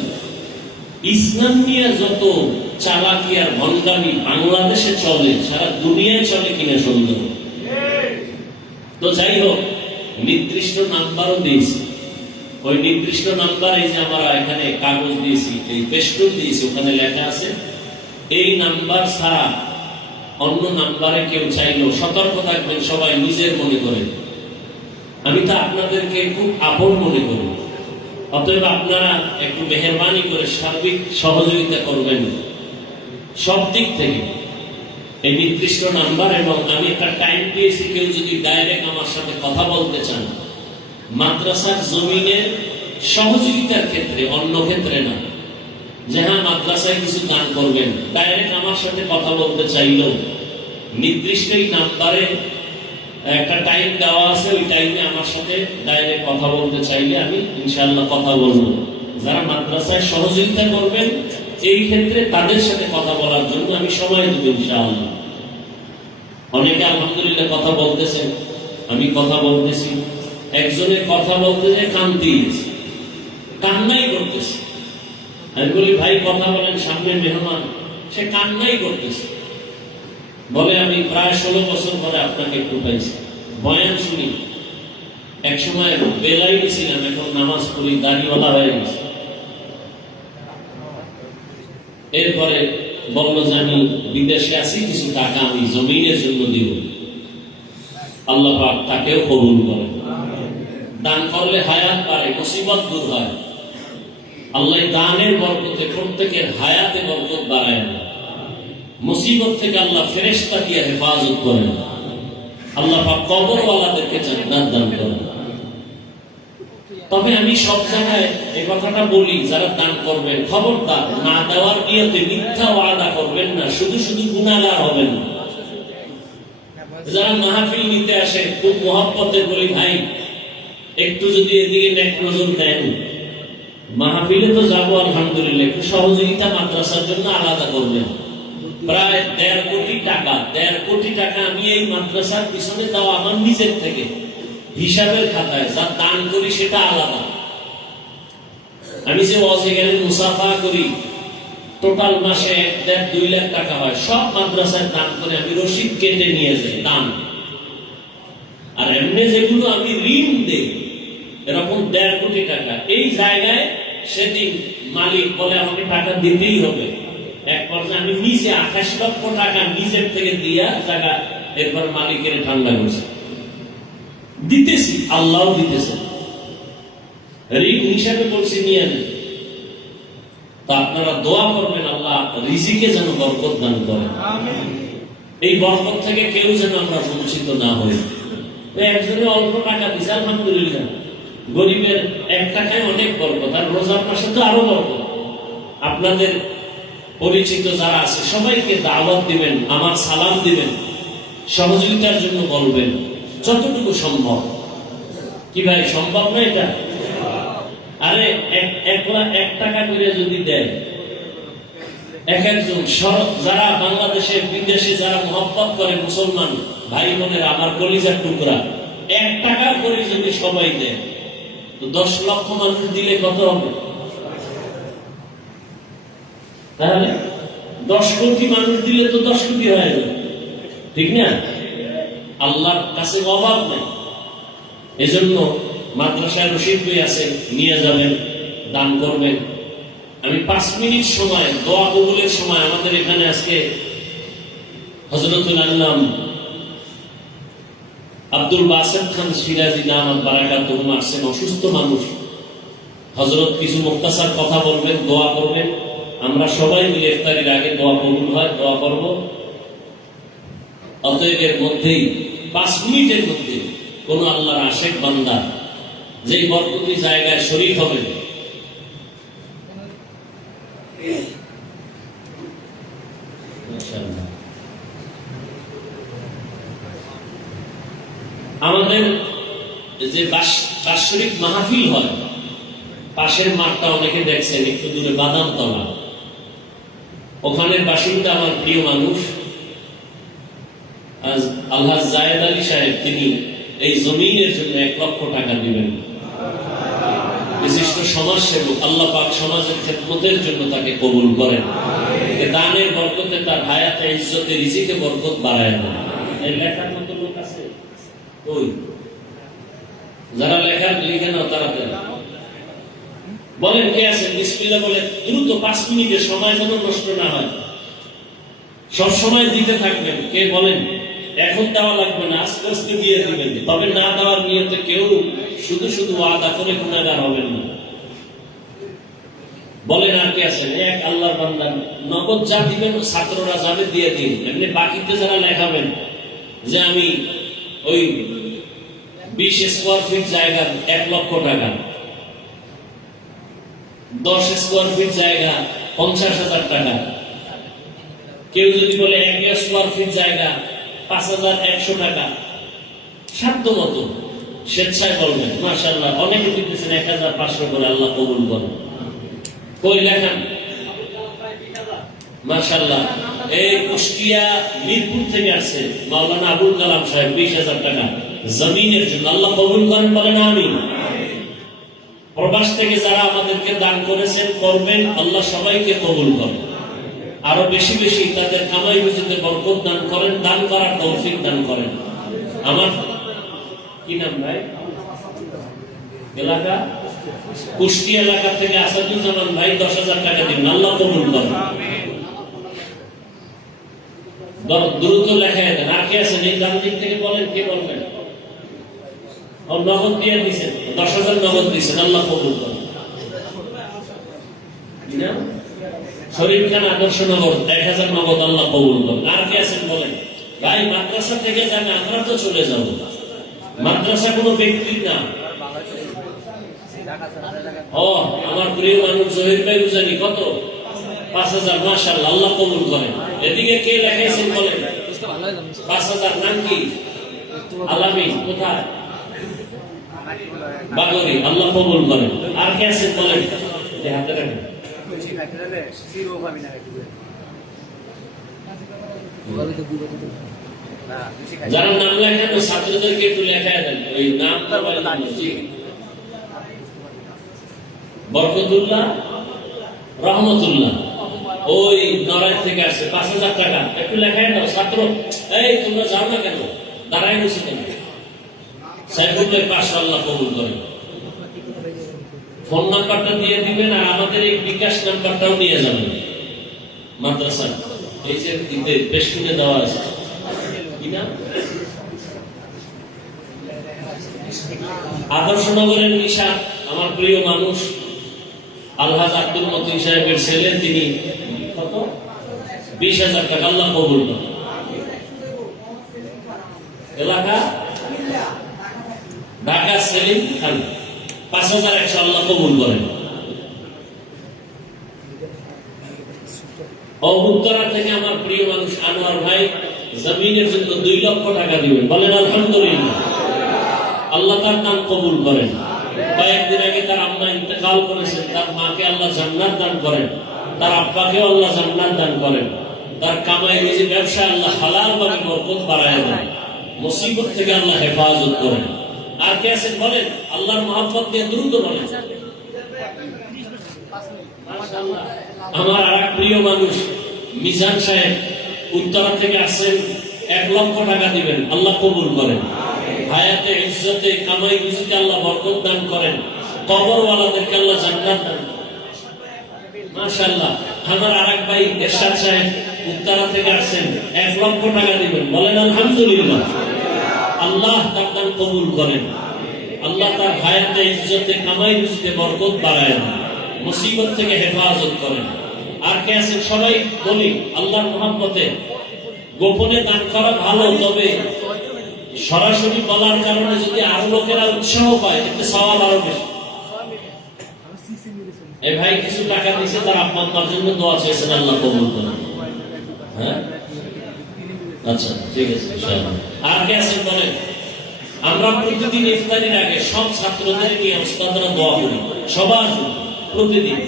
ইসলাম নিয়ে যত চালাকি আর ভণ্ডামি বাংলাদেশে চলে, সারা দুনিয়ায় চলে কিনা সন্দেহ। তো যাই হোক, নির্দিষ্ট নাম্বারও দিয়েছি। ওই নির্দিষ্ট নাম্বার, এই যে আমরা এখানে কাগজ দিয়েছি, এই পেস্টুন দিয়েছি, ওখানে লেখা আছে, এই নাম্বার ছাড়া অন্য নাম্বারে কেউ চাইলেও সতর্ক থাকবেন। সবাই নিজের মনে করে। আমি তো আপনাদেরকে খুব আপন মনে করি। অতএব আপনারা একটু মেহেরবানি করে সার্বিক সহযোগিতা করবেন সব দিক থেকে। এই নির্দিষ্ট নাম্বার, এবং আমি একটা টাইম দিয়েছি, কেউ যদি ডাইরেক্ট আমার সাথে কথা বলতে চান, মাদ্রাসার জমিনের সহযোগিতার ক্ষেত্রে, অন্য ক্ষেত্রে না, যে হ্যাঁ মাদ্রাসায় কিছু দান করবেন, ডাইরেক্ট আমার সাথে কথা বলতে চাইলেও নির্দিষ্ট এই নাম্বারে একটা টাইম দেওয়া আছে। ওই টাইমে আমার সাথে ডাইরেক্ট কথা বলতে চাইলে আমি ইনশাআল্লাহ কথা বলবো। যারা মাদ্রাসায় সহযোগিতা করবেন এই ক্ষেত্রে, তাদের সাথে কথা বলার জন্য আমি সময় দেব ইনশাআল্লাহ। অনেকে আলহামদুলিল্লাহ কথা বলতেছেন, আমি কথা বলতেছি, একজনের কথা বলতে যে কান্দিয়েছে, কান্নাই করতেছে। আমি বলি ভাই কথা বলেন, সামনে মেহমান, সে কান্নাই করতেছে। বলে আমি প্রায় 16 বছর পরে আপনাকে একটু পাইছি, বয়ান শুনি। এক সময় বেলাই ছিলাম, এখন নামাজ পড়ি, দাড়িওয়ালা হয়ে গেছে। এরপরে বললো যে আমি বিদেশে আছি, কিছু টাকা আমি জমিনের জন্য দিব। আল্লাহ পাক তাকেও কবুল করেন। দান করলে হায়াত বাড়ে, মুসিবত দূর হয়। আল্লাহ দানের বরকতে প্রত্যেকের হায়াতে বরকত বাড়ায় না, মুসিবত থেকে আল্লাহ ফেরেশতা দিয়ে হেফাজত করেন। আল্লাহ পাক কবরওয়ালাদেরকে জান্নাত দান করেন। তবে আমি সব জায়গায় এই কথাটা বলি, যারা দান করবেন খবরদার না দেওয়ার নিয়তে মিথ্যা ওয়াদা করবেন না, শুধু শুধু গুনাহগার হবেন না। যারা মাহফিল নিতে আসে খুব মহব্বতে বলি ভাই একটু যদি এদিকে নেক নজর দেন, মাহফিলে তো যাবো আলহামদুলিল্লাহ, একটু সহযোগিতা মাদ্রাসার জন্য আলাদা করবেন। প্রায় 1.5 কোটি টাকা, 1.5 কোটি টাকা আমি এই মাদ্রাসার পিছনে দেওয়া আমার নিজের থেকে, হিসাবের খাতায় যা দান করি সেটা আলাদা। আমি যে ওয়াজে গেলে মুসাফা করি, টোটাল মাসে 1.5-2 লাখ টাকা হয়, সব মাদ্রাসায় দান করে আমি রসিদ কেটে নিয়ে যাই দান। আর এমনি যেগুলো আমি ঋণ দেই, এরকম 1.5 কোটি টাকা, এই জায়গায় সেদিন মালিক বলে আমাকে টাকা দিতেই হবে। এক পর্যায়ে আমি নিজে 28 লক্ষ টাকা নিজের থেকে দিয়া জায়গা, এরপর মালিকের ঠান্ডা করছে, দিতেছি, আল্লাহ দিতেছে, ঋণ হিসাবে বলছি নিয়ে নেন। তা আপনারা দোয়া করবেন আল্লাহ রিজিকে যেন বরকত দান করেন, এই বরকত থেকে কেউ যেন আমরা বঞ্চিত না হই। একজনে অল্প টাকা দিচ্ছে আলহামদুলিল্লাহ, গরিবের 1 টাকায় অনেক বরকত, আর রোজার মাসে তো আরো বরকত। আপনাদের পরিচিত যারা আছে সবাইকে দাওয়াত দিবেন, আমার সালাম দিবেন, সহযোগিতার জন্য বলবেন যতটুকু সম্ভব। কি ভাই সম্ভব না এটা? আরে 1 টাকা করে যদি দেয়, একজন যারা বাংলাদেশে বিদেশে যারা মহব্বত করে মুসলমান ভাই বোনের, আমার কলিজার টুকরা, 1 টাকা করে যদি সবাই দেয়, তো 10 লক্ষ মানুষ দিলে কত হবে? তাহলে 10 কোটি মানুষ দিলে তো 10 কোটি হয়ে যাবে, ঠিক না? আল্লাহর কাছে অভাব নেই। এজন্য মাদ্রাসায় রশিদ বই আছে, নিয়ে যাবেন, দান করবেন। আমি 5 মিনিট সময় দোয়া কবুলের সময়, আমাদের এখানে আজকে হযরতুল আল্লাম আব্দুল বাসেত খান সিরাজি দামাত বারাকাতুহু আসছেন, অসুস্থ মানুষ। হযরত কিছু মুখতাসার কথা বলবেন, দোয়া করবেন। আমরা সবাই মিলে ইফতারির আগে দোয়া কবুল হয়, দোয়া করব। অতএব এর মধ্যেই 5 মিনিটের মধ্যে কোন আল্লাহর আশেক বান্দা যেই বরকতি জায়গায় শরীক হবে, আমাদের যে বাৎসরিক মাহফিল হয়, পাশের মাঠটা অনেকে দেখছেন, একটু দূরে বাদামতলা, ওখানের বাসিন্দা আমার প্রিয় মানুষ আল্লাহ জায়েদ আলী সাহেব, তিনি এই জমিনের জন্য 1 লক্ষ টাকা দিবেন। বিশিষ্ট সমাজসেবক, আল্লাহ পাক সমাজের খেদমতের জন্য তাকে কবুল করেন। দানের বরকতে তার হায়াতে ইজ্জতে রিজিকে বরকত বাড়ায় না। এই লেখার মতো লোক আছে ওই, যারা লেখার লিখে নাও তাড়াতাড়ি বলেন কে আছেন? বিসমিল্লাহ বলে দ্রুত, 5 মিনিটের সময় যেন নষ্ট না হয়, সব সময় দিতে থাকবেন। কে বলেন? এখন দেওয়া লাগবে না, আস্তে আস্তে দিয়ে দিবেন। তবে না দেওয়ার নিয়তে কেউ শুধু শুধু ওয়াদা করে গুনাহগার হবেন না। বলেন আর কে আছেন? এক আল্লাহর বান্দা, নগদ যা দিবেন ছাত্ররা যাবে দিয়ে দিন। এমনি বাকিতে যারা লেখাবেন যে আমি ওই 20 স্কোয়ার ফিট জায়গা 1 লক্ষ টাকা, 10 স্কোয়ার ফিট জায়গা 50,000 টাকা, কেউ যদি বলে 1 স্কোয়ার ফিট জায়গা 5,100 টাকা, সাধ্য মতো স্বেচ্ছায় বলবেন। মাশাআল্লাহ, অনেকে দিতেছেন 1,500 করে, আল্লাহ কবুল করেন। কই লেখান? মাশাআল্লাহ। এই কুষ্টিয়া মিরপুর থেকে আসছে মাওলানা আবুল কালাম সাহেব 20,000 টাকা জমিনের জন্য, আল্লাহ কবুল করেন, বলেন আমিন। প্রবাস থেকে যারা আমাদেরকে দান করেছেন, করবেন, আল্লাহ সবাইকে কবুল করেন, আরো বেশি বেশি তাদের কামাই রুজিতে বরকত দান করেন, দান করার তৌফিক দান করেন। আমার কি নাম ভাই? এলাকা কুষ্টিয়া এলাকা থেকে আসাদুজ্জামান ভাই 10,000 টাকা দিন, আল্লাহ কবুল করেন। দ্রুত লেখায় দেন। আর কে আছেন এই ডান দিক থেকে? বলেন, কে বলবেন? নগদ দিয়ে দিচ্ছেন, 10,000 নগদ দিচ্ছেন, আল্লাহ কবুল করেন। শরীফ খান আদর্শ নগদ 1,000 নগদ, আল্লাহ কবুল করেন। আর কে আছেন বলেন? ভাই মাদ্রাসা থেকে যান, আমরা তো চলে যাব। মাদ্রাসা কোনো ব্যক্তির না। ও আমার প্রিয় মানুষ জহির ভাই বুঝানি কত? 5,000, মাশাআল্লাহ, আল্লাহ কবুল করেন। এদিকে কে লেখাইছেন বলেন? 5,000। নাম কি? আলামিন। কোথায়? বাগরি, আল্লাহ কবুল করেন। আর কে আছেন বলেন? হাতে রাখেন। যারা নাম লেখেন ছাত্রদেরকে একটু লেখায় দেন, ওই নাম। বরকতুল্লাহ, রহমতুল্লাহ, ওই নড়াই থেকে আসছে, 5,000 টাকা একটু লেখায় দাও। ছাত্র, এই তোমরা যাও না কেন, দাঁড়াই বসে কেন? সাইফুলের পাশে, আল্লাহ কবুল করেন। ফোন নাম্বারটা দিয়ে দিবেন, আর আমাদের এই বিকাশ নাম্বারটাও নিয়ে যাবেন মাদ্রাসা। এই যে বেশ কিনে দেওয়া আছে কিনা? আদর্শনগরের নিশা, আমার প্রিয় মানুষ আলহাজ আব্দুল মতিন সাহেবের ছেলে, তিনি কত? 20,000 টাকা, আল্লাহ কবুল করেন। এলাকা ঢাকা সেলিম খান 5,100, আল্লাহ কবুল করেন। উত্তরা থেকে আমার প্রিয় মানুষ আনোয়ার ভাই জমিনের জন্য 2 লক্ষ টাকা দিবেন, বলেন আলহামদুলিল্লাহ, আল্লাহ তার দান কবুল করেন। কয়েকদিন আগে তার আম্মা ইন্তেকাল করেছেন, তার মাকে আল্লাহ জান্নাত দান করেন, তার আব্বাকেও আল্লাহ জান্নাত দান করেন, তার কামাই রুজি ব্যবসা আল্লাহ হালাল ভাবে বরকত বাড়ায় দেন, মুসিবত থেকে আল্লাহ হেফাজত করেন। আর কে আছেন বলেন? আল্লাহর মহব্বত দিয়ে দ্রুত বলেন। আমার আর এক প্রিয় মানুষ মিজান সাহেব উত্তরা থেকে আসছেন, 1 লক্ষ টাকা দিবেন, আল্লাহ কবুল করেন। হায়াতে ইজ্জতে কামাই রুজিতে আল্লাহ বরকত দান করেন, কবরওয়ালাদেরকে আল্লাহ জান্নাত দান করেন। মাশাআল্লাহ। আমার আরেক ভাই এরশাদ সাহেব উত্তরা থেকে আসছেন, 1 লক্ষ টাকা দিবেন, বলেন আলহামদুলিল্লাহ, আল্লাহ তার দান কবুল করেন। আল্লাহ তার হায়াতে ইজ্জতে কামাই রুজিতে বরকত বাড়ায় দেন, মুসিবত থেকে হেফাজত করেন। আর কে আছেন? সবাই বলি আল্লাহর মহব্বতে গোপনে দান করা ভালো, তবে সরাসরি বলার কারণে যদি আরো লোকেরা উৎসাহ পায়, এতে সওয়াব আরো বেশি। এ ভাই কিছু টাকা দিয়েছে, তার আব্বা-আম্মার জন্য দোয়া চেয়েছেন, আল্লাহ কবুল করেন। হ্যাঁ, আচ্ছা, ঠিক আছে, ইনশাআল্লাহ। আর কে আছেন বলেন? আমরা প্রতিদিন ইফতারির আগে সব ছাত্রদের নিয়ে ওস্তাদরা দোয়া করি, সবার প্রতিদিন।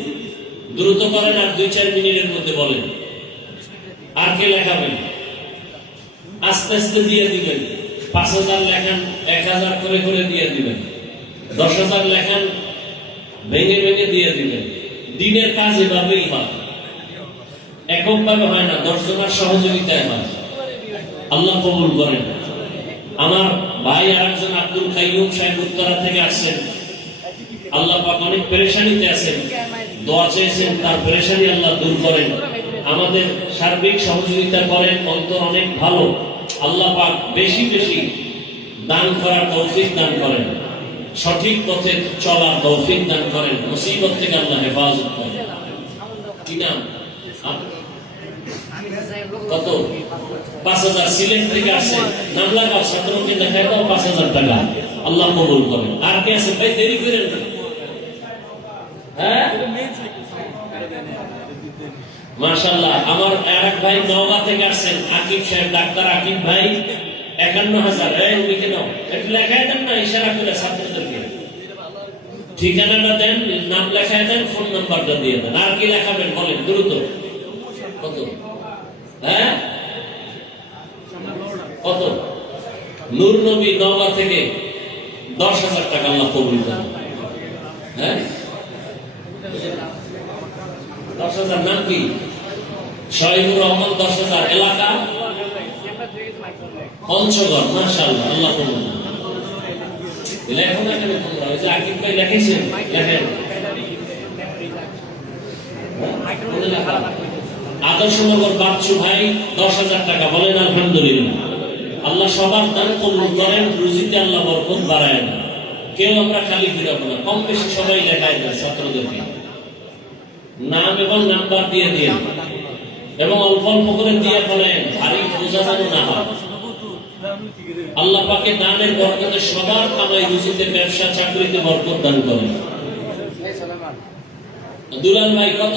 দ্রুত করেন, আর 2-4 মিনিটের মধ্যে বলেন। আর কে লেখাবেন? আস্তে আস্তে দিয়ে দিবেন। 5,000 লেখান, 1,000 করে করে দিয়ে দিবেন। 10,000 লেখান, ভেঙে ভেঙে দিয়ে দিবেন। দিনের কাজ এভাবেই হয়, এককভাবে হয় না, 10 জনের সহযোগিতায় হয়। আল্লাহ কবুল করেন। আমার ভাই আরেকজন আব্দুল কাইয়ুম সাহেব উত্তরা থেকে আসছেন, আল্লাহ পাক অনেক পেরেশানিতে আছেন, দোয়া চেয়েছেন, তার পেরেশানি আল্লাহ দূর করেন। আমাদের সার্বিক সহযোগিতা করেন, অন্তর অনেক ভালো। আল্লাহ পাক বেশি বেশি দান করার তৌফিক দান করেন, সঠিক পথে চলার তৌফিক দান করেন, মুসিবত থেকে আল্লাহ হেফাজত করেন। কি নাম? কত? 5,000। সিলেট থেকে আসছে, নাম লাগাও, ছাত্রকে দেখায় দাও, 5,000 টাকা, আল্লাহ কবুল করেন। আর কে আছে ভাই? দেরি করেন না। হ্যাঁ, মাশাআল্লাহ। আমার আরেক ভাই নওগাঁ থেকে আসছেন, আকিব সাহেব, ডাক্তার আকিব ভাই, 51,000। উনি নাও একটু লেখায় দেন না, ইশারা করে ছাত্রদেরকে ঠিকানাটা দেন, নাম লেখায় দেন, ফোন নাম্বারটা দিয়ে দেন। আর কি লেখাবেন বলেন দ্রুত? কত? হ্যাঁ কত? নূর নবী নওগাঁ থেকে 10,000 টাকা আল্লাহ কবুল করেন। হ্যাঁ 10,000 নাম কি? শহীদুর রহমান 10,000 এলাকা পঞ্চগড়। মাশাআল্লাহ আল্লাহ কবুল করেন। লেখো না কেন তোমরা? ওই যে আকিব ভাই লিখেছেন, লেখেন। আদর্শনগর বাচ্চু ভাই 10,000 টাকা, বলেন আলহামদুলিল্লাহ। আল্লাহ সবার দান কবুল করেন, রুজিতে আল্লাহ বরকত বাড়ায় না। কেউ আমরা খালি ফিরাবো না, কম বেশি সবাই লেখায় দেয় ছাত্রদেরকে, নাম এবং নাম্বার দিয়ে দিয়ে এবং অল্প অল্প করে দিয়ে বলেন ভারী বোঝা যেন না হয়। আল্লাহ পাকে দানের বরকতে সবার কামাই রুজিতে, ব্যবসা চাকরিতে বরকত দান করেন। দুলাল ভাই কত?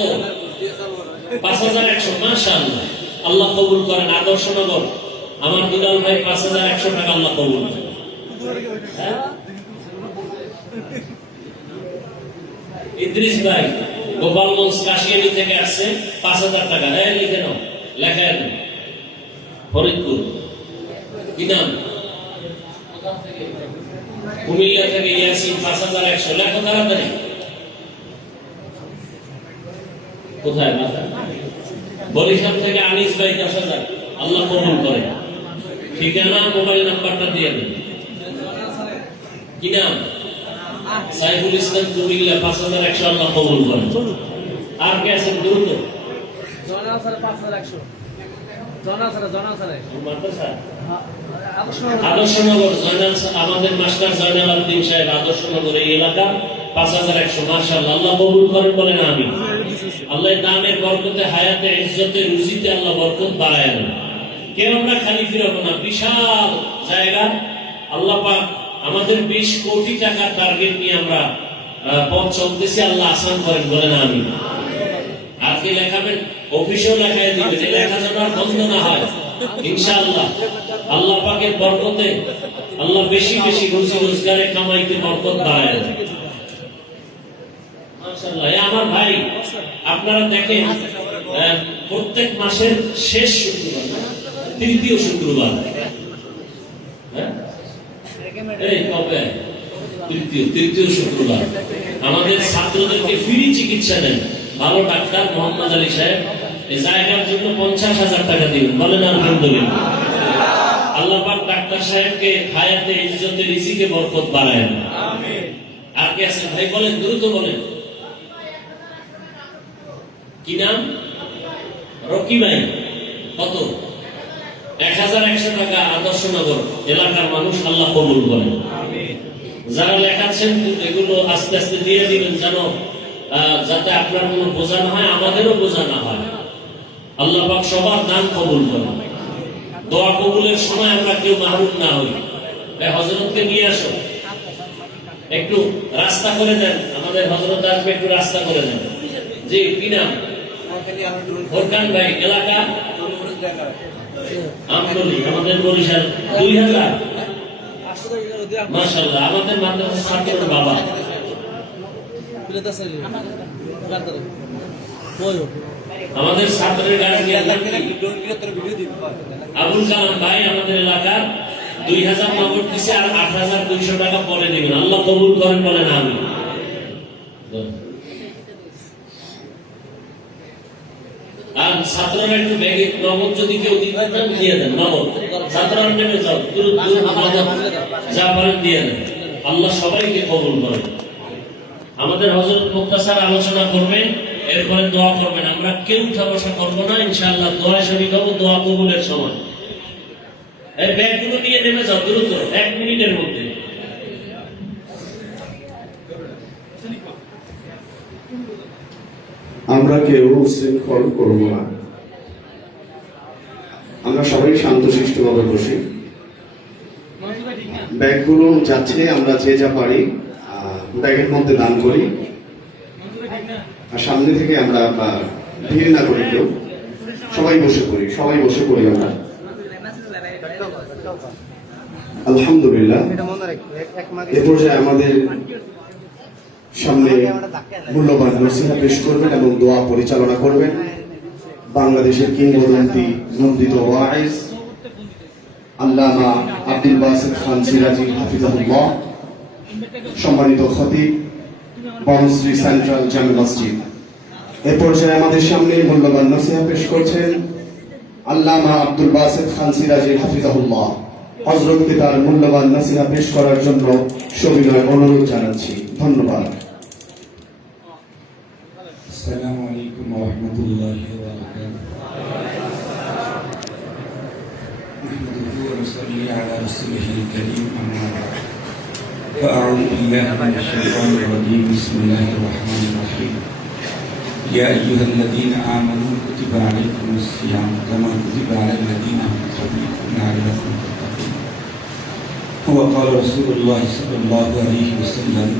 5,100। মাশাআল্লাহ আল্লাহ কবুল করেন। আদর্শনগর আমার দুলাল ভাই 5,100 টাকা আল্লাহ কবুল করেন। ইদ্রিস ভাই গোপালগঞ্জ কাশিয়ানি থেকে আসছে 5,000 টাকা। হ্যাঁ লিখে নাও, লেখায় নাও। ফরিদপুর কি নাম? কুমিল্লা থেকে ইয়াসিন 5,100। লেখো তাড়াতাড়ি। কোথায়? বরিশাল থেকে আনিস ভাই 10,000 আল্লাহ কবুল করেন। ঠিকানা মোবাইল নাম্বারটা দিয়ে দেন। কি নাম? সাইফুল ইসলাম কুমিল্লা 5,100 আল্লাহ কবুল করেন। আর কে আছেন? দ্রুত। আদর্শনগর জয়নাল আমাদের মাস্টার জয়নাল আব্দিন সাহেব, আদর্শনগর এই এলাকা 5,100। মাশাআল্লাহ আল্লাহ কবুল করেন, বলেন আমিন। আল্লাহ দানের বরকতে, হায়াতে, ইজ্জতে, রুজিতে আল্লাহ বরকত বাড়ায় না। কেউ আমরা খালি ফিরাবো না। বিশাল জায়গা আল্লাহ পাক আমাদের 20 কোটি টাকার টার্গেট নিয়ে আমরা পথ চলতেছি। আল্লাহ আসান করেন, বলেন আমিন। আর কি লেখাবেন? অফিসেও লেখায় দিবেন, লেখা যেন আর বন্ধ না হয় ইনশাআল্লাহ। আল্লাহ পাকের বরকতে আল্লাহ বেশি বেশি রুজি রোজগারে কামাইতে বরকত বাড়ায় দেয়। মাশাআল্লাহ। আমার ভাই আপনারা দেখেন প্রত্যেক মাসের শেষ শুক্রবার, তৃতীয় শুক্রবার, তৃতীয় শুক্রবার আমাদের ছাত্রদেরকে ফ্রি চিকিৎসা দেন ভালো ডাক্তার মোহাম্মদ আলী সাহেব। এই জায়গার জন্য 50,000 টাকা দিবেন, বলেন আলহামদুলিল্লাহ। আল্লাহ পাক ডাক্তার সাহেবকে হায়াতে, ইজ্জতে, রিজিকে বরকত বাড়ায় না। আর কে আছেন ভাই? বলেন, দ্রুত বলেন। কি নাম? রকি ভাই কত? 1,100 টাকা আদর্শনগর এলাকার মানুষ আল্লাহ কবুল করেন। যারা লেখাচ্ছেন এগুলো আস্তে আস্তে দিয়ে দিবেন, যেন যাতে আপনার কোনো বোঝা না হয়, আমাদেরও বোঝা না হয়। আল্লাহ পাক সবার দান কবুল করেন। দোয়া কবুলের সময় আমরা কেউ মাহরুম না হই। হযরতকে নিয়ে আসো, একটু রাস্তা করে দেন। আমাদের হযরত আসবে, একটু রাস্তা করে দেন। জি, কি নাম? ফোরকান ভাই, এলাকা আমতলী, আমাদের বরিশাল 2,000। মাশাআল্লাহ আমাদের মাদ্রাসার ছাত্রের বাবা। আমাদের ছাত্রের গার্জিয়ান আবুল কালাম ভাই আমাদের এলাকার 2,000 নগদ দিছে, আর 8,200 টাকা পরে নেবেন। আল্লাহ কবুল করেন, বলেন আমিন। আর ছাত্ররা একটু ব্যাগে নগদ যদি কেউ দিতে চান দিয়ে দেন, নগদ ছাত্ররা নেমে যাও, যা পারেন দিয়ে দেন। আল্লাহ সবাইকে কবুল করেন। আমাদের হযরত মুক্তাসার আলোচনা করবেন, এরপরে দোয়া করবেন। আমরা কেউ উঠা বসা করবো না ইনশাআল্লাহ। দোয়া শরীক হবো দোয়া কবুলের সময়। এই ব্যাগগুলো নিয়ে নেমে যাও দ্রুত, 1 মিনিটের মধ্যে। আমরা কেউ উচ্ছৃঙ্খল করবো না। আমরা সবাই শান্তশিষ্টভাবে বসি। ব্যাগগুলো যাচ্ছে, আমরা যে যা পারি ব্যাগের মধ্যে দান করি। আর সামনে থেকে আমরা ভিড় না করি, কেউ সবাই বসে পড়ি, আমরা। আলহামদুলিল্লাহ। এ পর্যায়ে আমাদের সামনে মূল্যবান নসিহত পেশ করবেন এবং দোয়া পরিচালনা করবেন বাংলাদেশের কিংবদন্তি নন্দিত ওয়াইজ আল্লামা আব্দুল বাসিত খান সিরাজি হাফিজাহুল্লাহ, সম্মানিত খতিব বনশ্রী সেন্ট্রাল জামে মসজিদ। এ পর্যায়ে আমাদের সামনে মূল্যবান নসিহত পেশ করছেন আল্লামা আব্দুল বাসিত খান সিরাজি হাফিজাহুল্লাহ। হযরতকে তার মূল্যবান নসিহত পেশ করার জন্য সবিনয় অনুরোধ জানাচ্ছি। ধন্যবাদ। আসসালামু আলাইকুম ওয়া রাহমাতুল্লাহি ওয়া বারাকাতুহু। নাহমাদুহু ওয়া নুসাল্লি আলা রাসূলিহিল কারীম, আম্মা বা'দ। فأعوذ بالله من الشيطان الرجيم. بسم الله الرحمن الرحيم. يا أيها الذين آمنوا كتب عليكم الصيام كما كتب على الذين من قبلكم لعلكم تتقون. وقال رسول الله صلى الله عليه وسلم